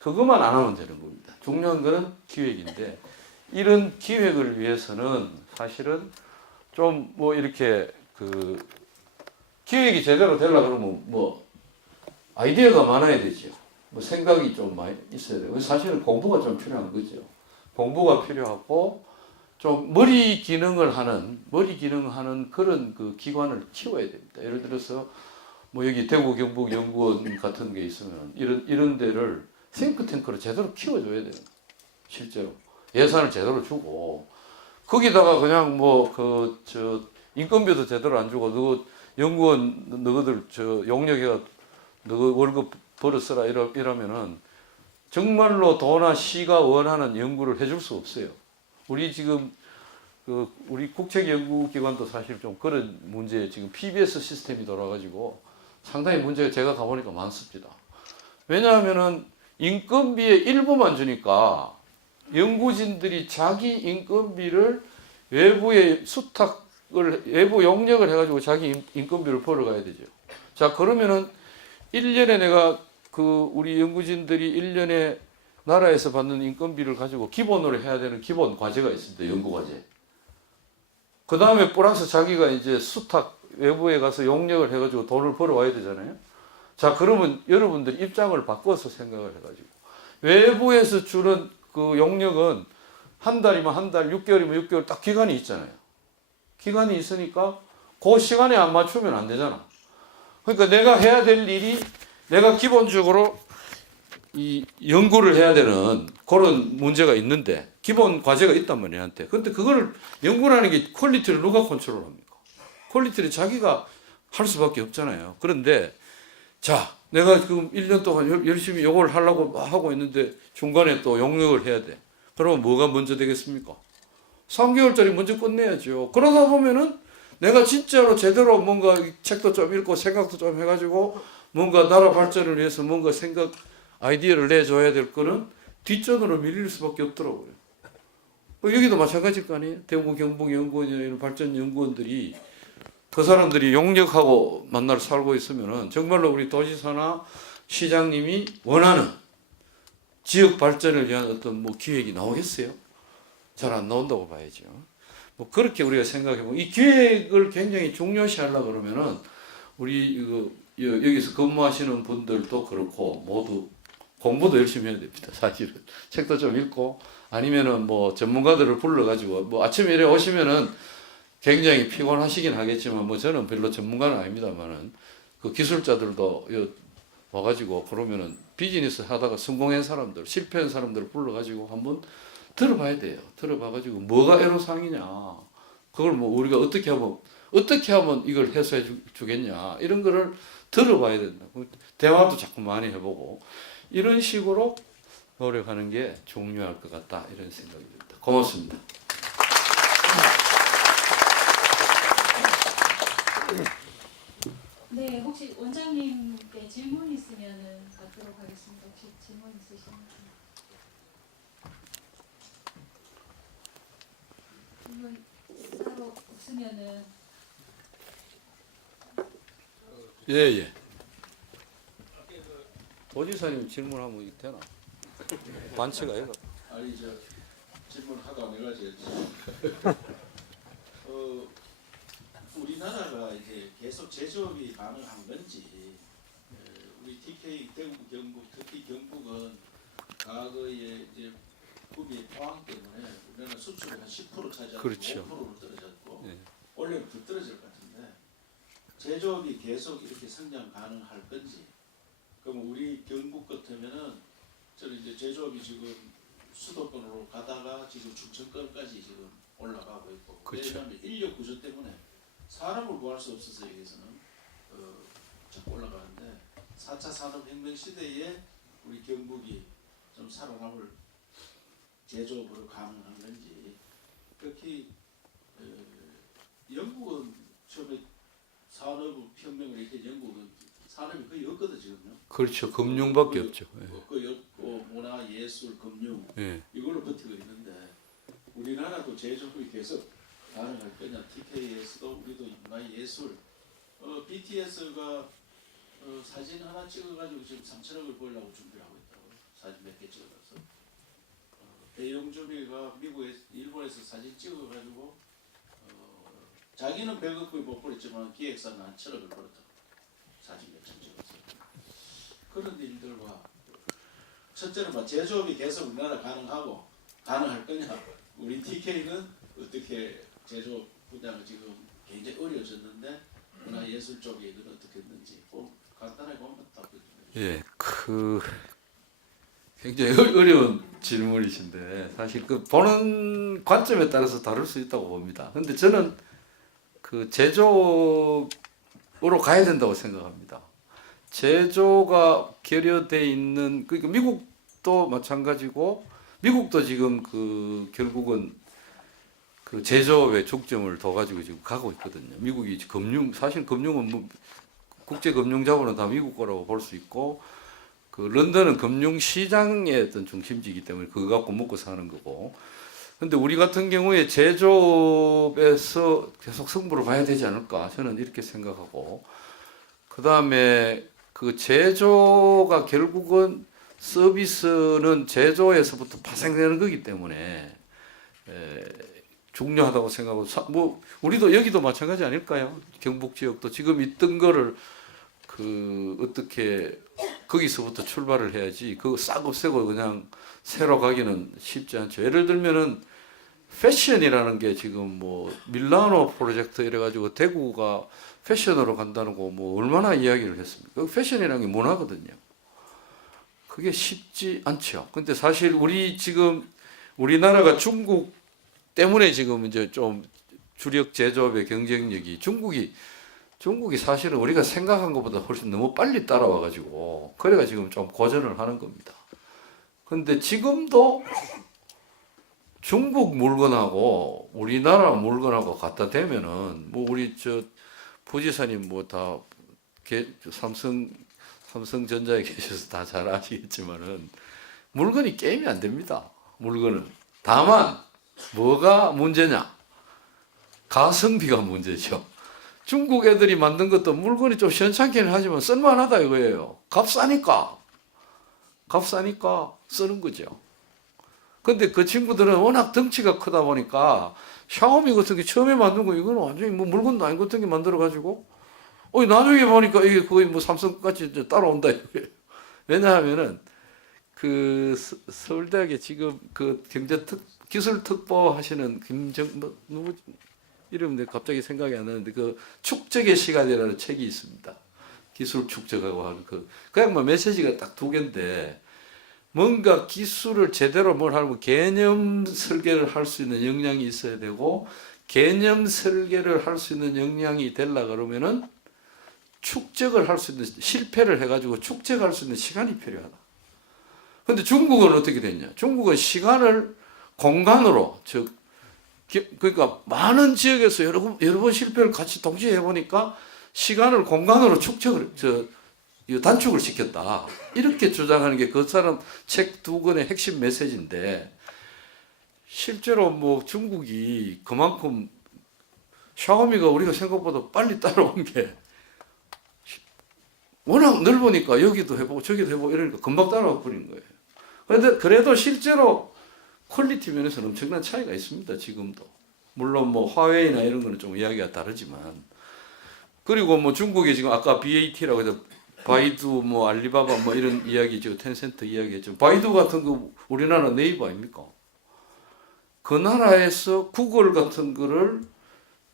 그것만 안 하면 되는 겁니다. 중요한 거는 기획인데, 이런 기획을 위해서는 사실은 좀 뭐 이렇게 기획이 제대로 되려고 그러면 뭐 아이디어가 많아야 되죠. 뭐 생각이 좀 많이 있어야 돼요. 사실은 공부가 좀 필요한 거죠. 공부가 필요하고 좀 머리 기능을 하는 그런 그 기관을 키워야 됩니다. 예를 들어서 뭐 여기 대구 경북 연구원 같은 게 있으면 이런 데를 싱크탱크로 제대로 키워줘야 돼요. 실제로 예산을 제대로 주고, 거기다가 그냥 뭐 인건비도 제대로 안 주고 너 연구원 너희들 용역해가 너 월급 벌어 쓰라 이러면은 정말로 도나 시가 원하는 연구를 해줄 수 없어요. 우리 지금 우리 국책연구기관도 사실 좀 그런 문제에 지금 PBS 시스템이 돌아가지고 상당히 문제가 제가 가보니까 많습니다. 왜냐하면은 인건비의 일부만 주니까 연구진들이 자기 인건비를 외부에 외부 용역을 해가지고 자기 인건비를 벌어가야 되죠. 자, 그러면은 1년에 내가 우리 연구진들이 1년에 나라에서 받는 인건비를 가지고 기본으로 해야 되는 기본 과제가 있습니다. 연구과제. 그 다음에 플러스 자기가 이제 외부에 가서 용역을 해가지고 돈을 벌어와야 되잖아요. 자, 그러면 여러분들 입장을 바꿔서 생각을 해가지고, 외부에서 주는 그 용역은 한 달이면 한 달, 6개월이면 6개월 딱 기간이 있잖아요. 기간이 있으니까 그 시간에 안 맞추면 안 되잖아. 그러니까 내가 해야 될 일이, 내가 기본적으로 이 연구를 해야 되는 그런 문제가 있는데 기본 과제가 있단 말이야, 한테. 근데 그거를 연구라는 게 퀄리티를 누가 컨트롤합니까? 퀄리티를 자기가 할 수밖에 없잖아요. 그런데 자, 내가 지금 1년 동안 열심히 요걸 하려고 하고 있는데 중간에 또 용역을 해야 돼. 그러면 뭐가 먼저 되겠습니까? 3개월짜리 먼저 끝내야죠. 그러다 보면은 내가 진짜로 제대로 뭔가 책도 좀 읽고 생각도 좀 해가지고 뭔가 나라 발전을 위해서 뭔가 아이디어를 내줘야 될 거는 뒷전으로 밀릴 수밖에 없더라고요. 여기도 마찬가지일 거 아니에요? 대구 경북 연구원이나 이런 발전 연구원들이 그 사람들이 용역하고 만나러 살고 있으면은 정말로 우리 도지사나 시장님이 원하는 지역 발전을 위한 어떤 뭐 기획이 나오겠어요? 잘 안 나온다고 봐야죠. 뭐 그렇게 우리가 생각해보면 이 기획을 굉장히 중요시 하려고 그러면은 우리 여기서 근무하시는 분들도 그렇고 모두 공부도 열심히 해야 됩니다. 사실은 책도 좀 읽고 아니면은 뭐 전문가들을 불러가지고 뭐 아침에 이래 오시면은 굉장히 피곤하시긴 하겠지만 뭐 저는 별로 전문가는 아닙니다만은 그 기술자들도 와가지고 그러면은 비즈니스 하다가 성공한 사람들, 실패한 사람들을 불러가지고 한번 들어봐야 돼요. 들어봐가지고 뭐가 애로사항이냐, 그걸 뭐 우리가 어떻게 하면 이걸 해소해 주겠냐 이런 거를 들어봐야 된다. 대화도 자꾸 많이 해보고 이런 식으로 노력하는 게 중요할 것 같다 이런 생각이 듭니다. 고맙습니다. 네, 혹시 원장님께 질문 있으면은 받도록 하겠습니다. 혹시 질문 있으신가요? 질문 따로 없으면은 예. 도지사님 질문하면 되나? 반칙 아이가? 아니 저 질문하다 내가 이제 우리나라가 이제 계속 제조업이 가능한 건지 우리 TK 대구 경북 특히 경북은 과거에 이제 북의 포항 때문에 우리나라 수출이 한 10% 차지하고 그렇죠. 5%로 떨어졌고 네. 원래는 더 떨어질 것 같은데 제조업이 계속 이렇게 성장 가능할 건지 그럼 우리 경북 같으면은 저는 이제 제조업이 지금 수도권으로 가다가 지금 충청권까지 지금 올라가고 있고 그렇죠. 왜냐하면 인력 구조 때문에 사람을 구할 수 없어서 여기서는 자꾸 올라가는데 4차 산업혁명 시대에 우리 경북이 좀 살아남을 제조업으로 가능한 건지 특히 영국은 처음에 산업혁명을 이렇게 영국은 산업이 거의 없거든 지금요. 그렇죠. 금융밖에 없죠. 그 문화, 예술, 금융 예. 이걸로 버티고 있는데 우리나라도 제조업이 계속 가능할 거냐? TK에서도 우리도 문화, 예술 BTS가 사진 하나 찍어가지고 지금 3천억을 벌려고 준비하고 있다고 사진 몇 개 찍어서 배용준이가 일본에서 사진 찍어가지고 자기는 100억 거의 못 벌었지만 기획사는 한 1천억을 벌었다고 사진 몇 천 찍었어요. 그런 일들과 첫째는 뭐 제조업이 계속 우리나라 가능할 거냐? 우리 TK는 어떻게 제조업 분야가 지금 굉장히 어려워졌는데 문화예술 쪽에 이건 어떻게 했는지 간단하게 보면 답변 좀 해주세요. 예, 굉장히 어려운 질문이신데 사실 그 보는 관점에 따라서 다를 수 있다고 봅니다. 근데 저는 그 제조업으로 가야 된다고 생각합니다. 제조가 결여돼 있는 그러니까 미국도 마찬가지고 미국도 지금 그 결국은 그 제조업에 중점을 둬 가지고 지금 가고 있거든요. 미국이 사실 금융은 뭐 국제 금융 자본은 다 미국 거라고 볼 수 있고 그 런던은 금융 시장의 어떤 중심지이기 때문에 그거 갖고 먹고 사는 거고. 근데 우리 같은 경우에 제조업에서 계속 승부를 봐야 되지 않을까 저는 이렇게 생각하고 그다음에 그 제조가 결국은 서비스는 제조에서부터 파생되는 거기 때문에 중요하다고 생각하고 뭐 우리도 여기도 마찬가지 아닐까요? 경북 지역도 지금 있던 거를 그 어떻게 거기서부터 출발을 해야지 그거 싹 없애고 그냥 새로 가기는 쉽지 않죠. 예를 들면은 패션이라는 게 지금 뭐 밀라노 프로젝트 이래 가지고 대구가 패션으로 간다는 거 뭐 얼마나 이야기를 했습니까? 그 패션이라는 게 문화거든요. 그게 쉽지 않죠. 근데 사실 우리나라가 중국 때문에 지금 이제 좀 주력 제조업의 경쟁력이 중국이 사실은 우리가 생각한 것보다 훨씬 너무 빨리 따라와 가지고 그래가 지금 좀 고전을 하는 겁니다. 근데 지금도 중국 물건하고 우리나라 물건하고 갖다 대면은 뭐 우리 저 부지사님 뭐 다 삼성전자에 계셔서 다 잘 아시겠지만은 물건이 게임이 안 됩니다. 물건은 다만 뭐가 문제냐? 가성비가 문제죠. 중국 애들이 만든 것도 물건이 좀 시원찮기는 하지만 쓸만하다 이거예요. 값싸니까 쓰는 거죠. 근데 그 친구들은 워낙 덩치가 크다 보니까 샤오미 같은 게 처음에 만든 거 이거는 완전히 뭐 물건도 아닌 것 같은 게 만들어 가지고 나중에 보니까 이게 거의 뭐 삼성같이 이제 따라온다. 왜냐하면은 그 서울대학에 지금 그 기술특보 하시는 뭐 누구 이름 내가 갑자기 생각이 안 나는데 그 축적의 시간이라는 책이 있습니다. 기술 축적하고 하는 그냥 뭐 메시지가 딱 두 개인데 뭔가 기술을 제대로 뭘 하려면 개념 설계를 할 수 있는 역량이 있어야 되고 개념 설계를 할 수 있는 역량이 되려 그러면은 축적을 할 수 있는 실패를 해가지고 축적할 수 있는 시간이 필요하다. 근데 중국은 어떻게 됐냐? 중국은 시간을 공간으로 그러니까 많은 지역에서 여러 번 실패를 같이 동시에 해보니까 시간을 공간으로 단축을 시켰다. 이렇게 주장하는 게 그 사람 책 두 권의 핵심 메시지인데 실제로 뭐 중국이 그만큼 샤오미가 우리가 생각보다 빨리 따라온 게 워낙 넓으니까 여기도 해보고 저기도 해보고 이러니까 금방 따라와 버린 거예요. 그런데 그래도 실제로 퀄리티 면에서는 엄청난 차이가 있습니다. 지금도. 물론 뭐 화웨이나 이런 거는 좀 이야기가 다르지만 그리고 뭐 중국이 지금 아까 BAT라고 해서 바이두 뭐 알리바바 뭐 이런 이야기 지금 텐센트 이야기했죠. 바이두 같은 거 우리나라 네이버 아닙니까? 그 나라에서 구글 같은 거를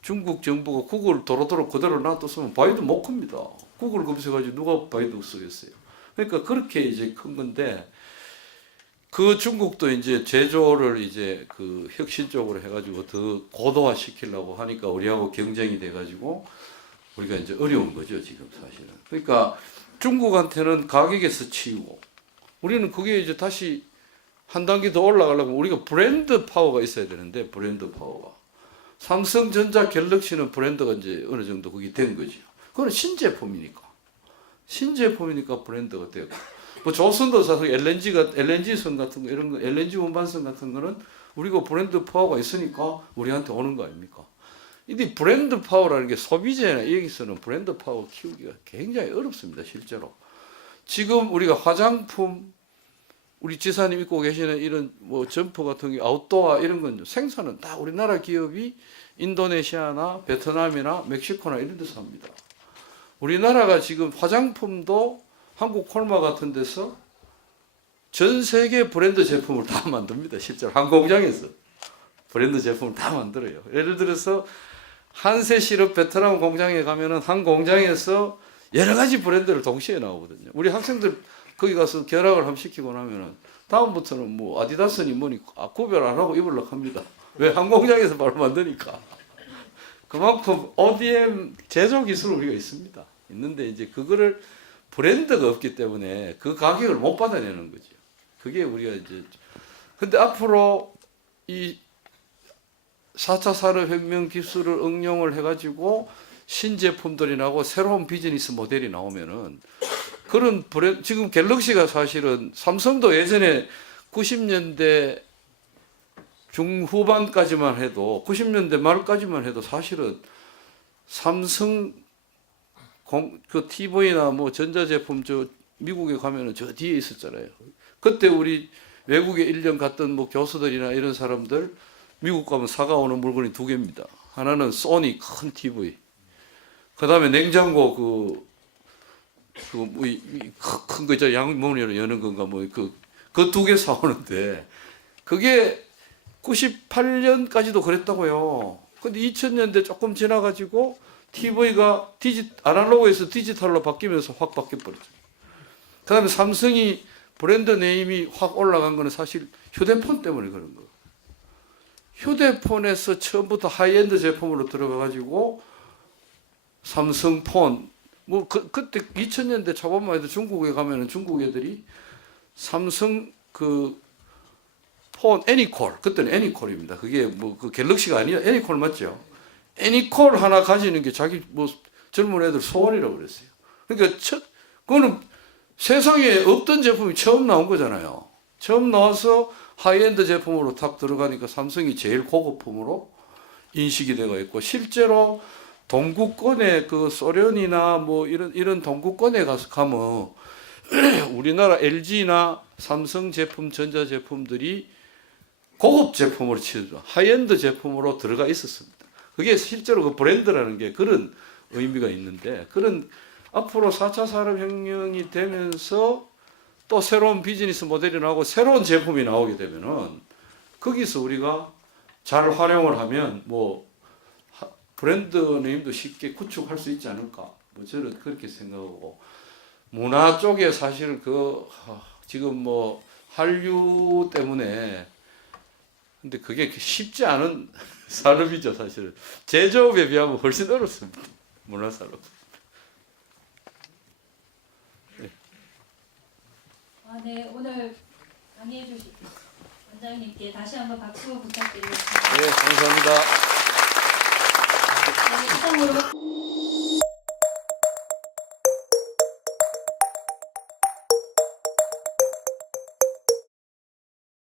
중국 정부가 구글 도로도로 그대로 놔뒀으면 바이두 못 큽니다. 구글 검색하지 누가 바이두 쓰겠어요. 그러니까 그렇게 이제 큰 건데 그 중국도 이제 제조를 이제 그 혁신적으로 해가지고 더 고도화 시키려고 하니까 우리하고 경쟁이 돼가지고 우리가 이제 어려운 거죠 지금 사실은. 그러니까 중국한테는 가격에서 치우고 우리는 그게 이제 다시 한 단계 더 올라가려면 우리가 브랜드 파워가 있어야 되는데 브랜드 파워가 삼성전자 갤럭시는 브랜드가 이제 어느 정도 그게 된 거죠. 그건 신제품이니까 브랜드가 되고 뭐 조선도 사실 LNG선 같은 거 이런 거 LNG 운반선 같은 거는 우리가 브랜드 파워가 있으니까 우리한테 오는 거 아닙니까? 이 브랜드 파워라는 게 소비자나 여기서는 브랜드 파워 키우기가 굉장히 어렵습니다, 실제로. 지금 우리가 화장품, 우리 지사님 입고 계시는 이런 뭐 점퍼 같은 게 아웃도어 이런 건 생산은 다 우리나라 기업이 인도네시아나 베트남이나 멕시코나 이런 데서 합니다. 우리나라가 지금 화장품도 한국 콜마 같은 데서 전 세계 브랜드 제품을 다 만듭니다. 실제로 한 공장에서 브랜드 제품을 다 만들어요. 예를 들어서 한세 시럽 베트남 공장에 가면은 한 공장에서 여러 가지 브랜드를 동시에 나오거든요. 우리 학생들 거기 가서 결합을 한번 시키고 나면은 다음부터는 뭐 아디다스니 뭐니 구별 안 하고 입으려고 합니다. 왜? 한 공장에서 바로 만드니까. 그만큼 ODM 제조 기술 우리가 있습니다. 있는데 이제 그거를 브랜드가 없기 때문에 그 가격을 못 받아내는 거죠. 그게 우리가 이제 근데 앞으로 이 4차 산업혁명 기술을 응용을 해가지고 신제품들이 나오고 새로운 비즈니스 모델이 나오면은 그런 브랜드 지금 갤럭시가 사실은 삼성도 예전에 90년대 중후반까지만 해도 90년대 말까지만 해도 사실은 삼성 그 TV나 뭐 전자제품 저 미국에 가면은 저 뒤에 있었잖아요. 그때 우리 외국에 1년 갔던 뭐 교수들이나 이런 사람들 미국 가면 사가오는 물건이 두 개입니다. 하나는 소니 큰 TV. 그 다음에 냉장고 큰 거 있잖아요. 양문으로 여는 건가 뭐 그 두 개 사오는데 그게 98년까지도 그랬다고요. 근데 2000년대 조금 지나가지고 TV가 아날로그에서 디지털로 바뀌면서 확 바뀌어버렸죠. 그 다음에 삼성이 브랜드 네임이 확 올라간 거는 사실 휴대폰 때문에 그런 거예요. 휴대폰에서 처음부터 하이엔드 제품으로 들어가가지고 삼성폰, 뭐 그때 2000년대 초반만 해도 중국에 가면은 중국 애들이 삼성 그 폰 애니콜, 그때는 애니콜입니다. 그게 뭐 그 갤럭시가 아니야. 애니콜 맞죠? 애니콜 하나 가지는 게 자기 뭐 젊은 애들 소원이라고 그랬어요. 그러니까 그거는 세상에 없던 제품이 처음 나온 거잖아요. 처음 나와서 하이엔드 제품으로 탁 들어가니까 삼성이 제일 고급품으로 인식이 되고 있고 실제로 동구권에 그 소련이나 뭐 이런 동구권에 가면 우리나라 LG나 삼성 제품, 전자 제품들이 고급 제품으로 치죠. 하이엔드 제품으로 들어가 있었습니다. 그게 실제로 그 브랜드라는 게 그런 의미가 있는데 그런 앞으로 4차 산업혁명이 되면서 또 새로운 비즈니스 모델이 나오고 새로운 제품이 나오게 되면은 거기서 우리가 잘 활용을 하면 뭐 브랜드 네임도 쉽게 구축할 수 있지 않을까 뭐 저는 그렇게 생각하고 문화 쪽에 사실은 지금 뭐 한류 때문에 근데 그게 쉽지 않은 산업이죠 사실은 제조업에 비하면 훨씬 어렵습니다 문화산업. 네, 오늘 강의해 주신 원장님께 다시 한번 박수 부탁드리겠습니다. 네, 감사합니다. 네, 이상으로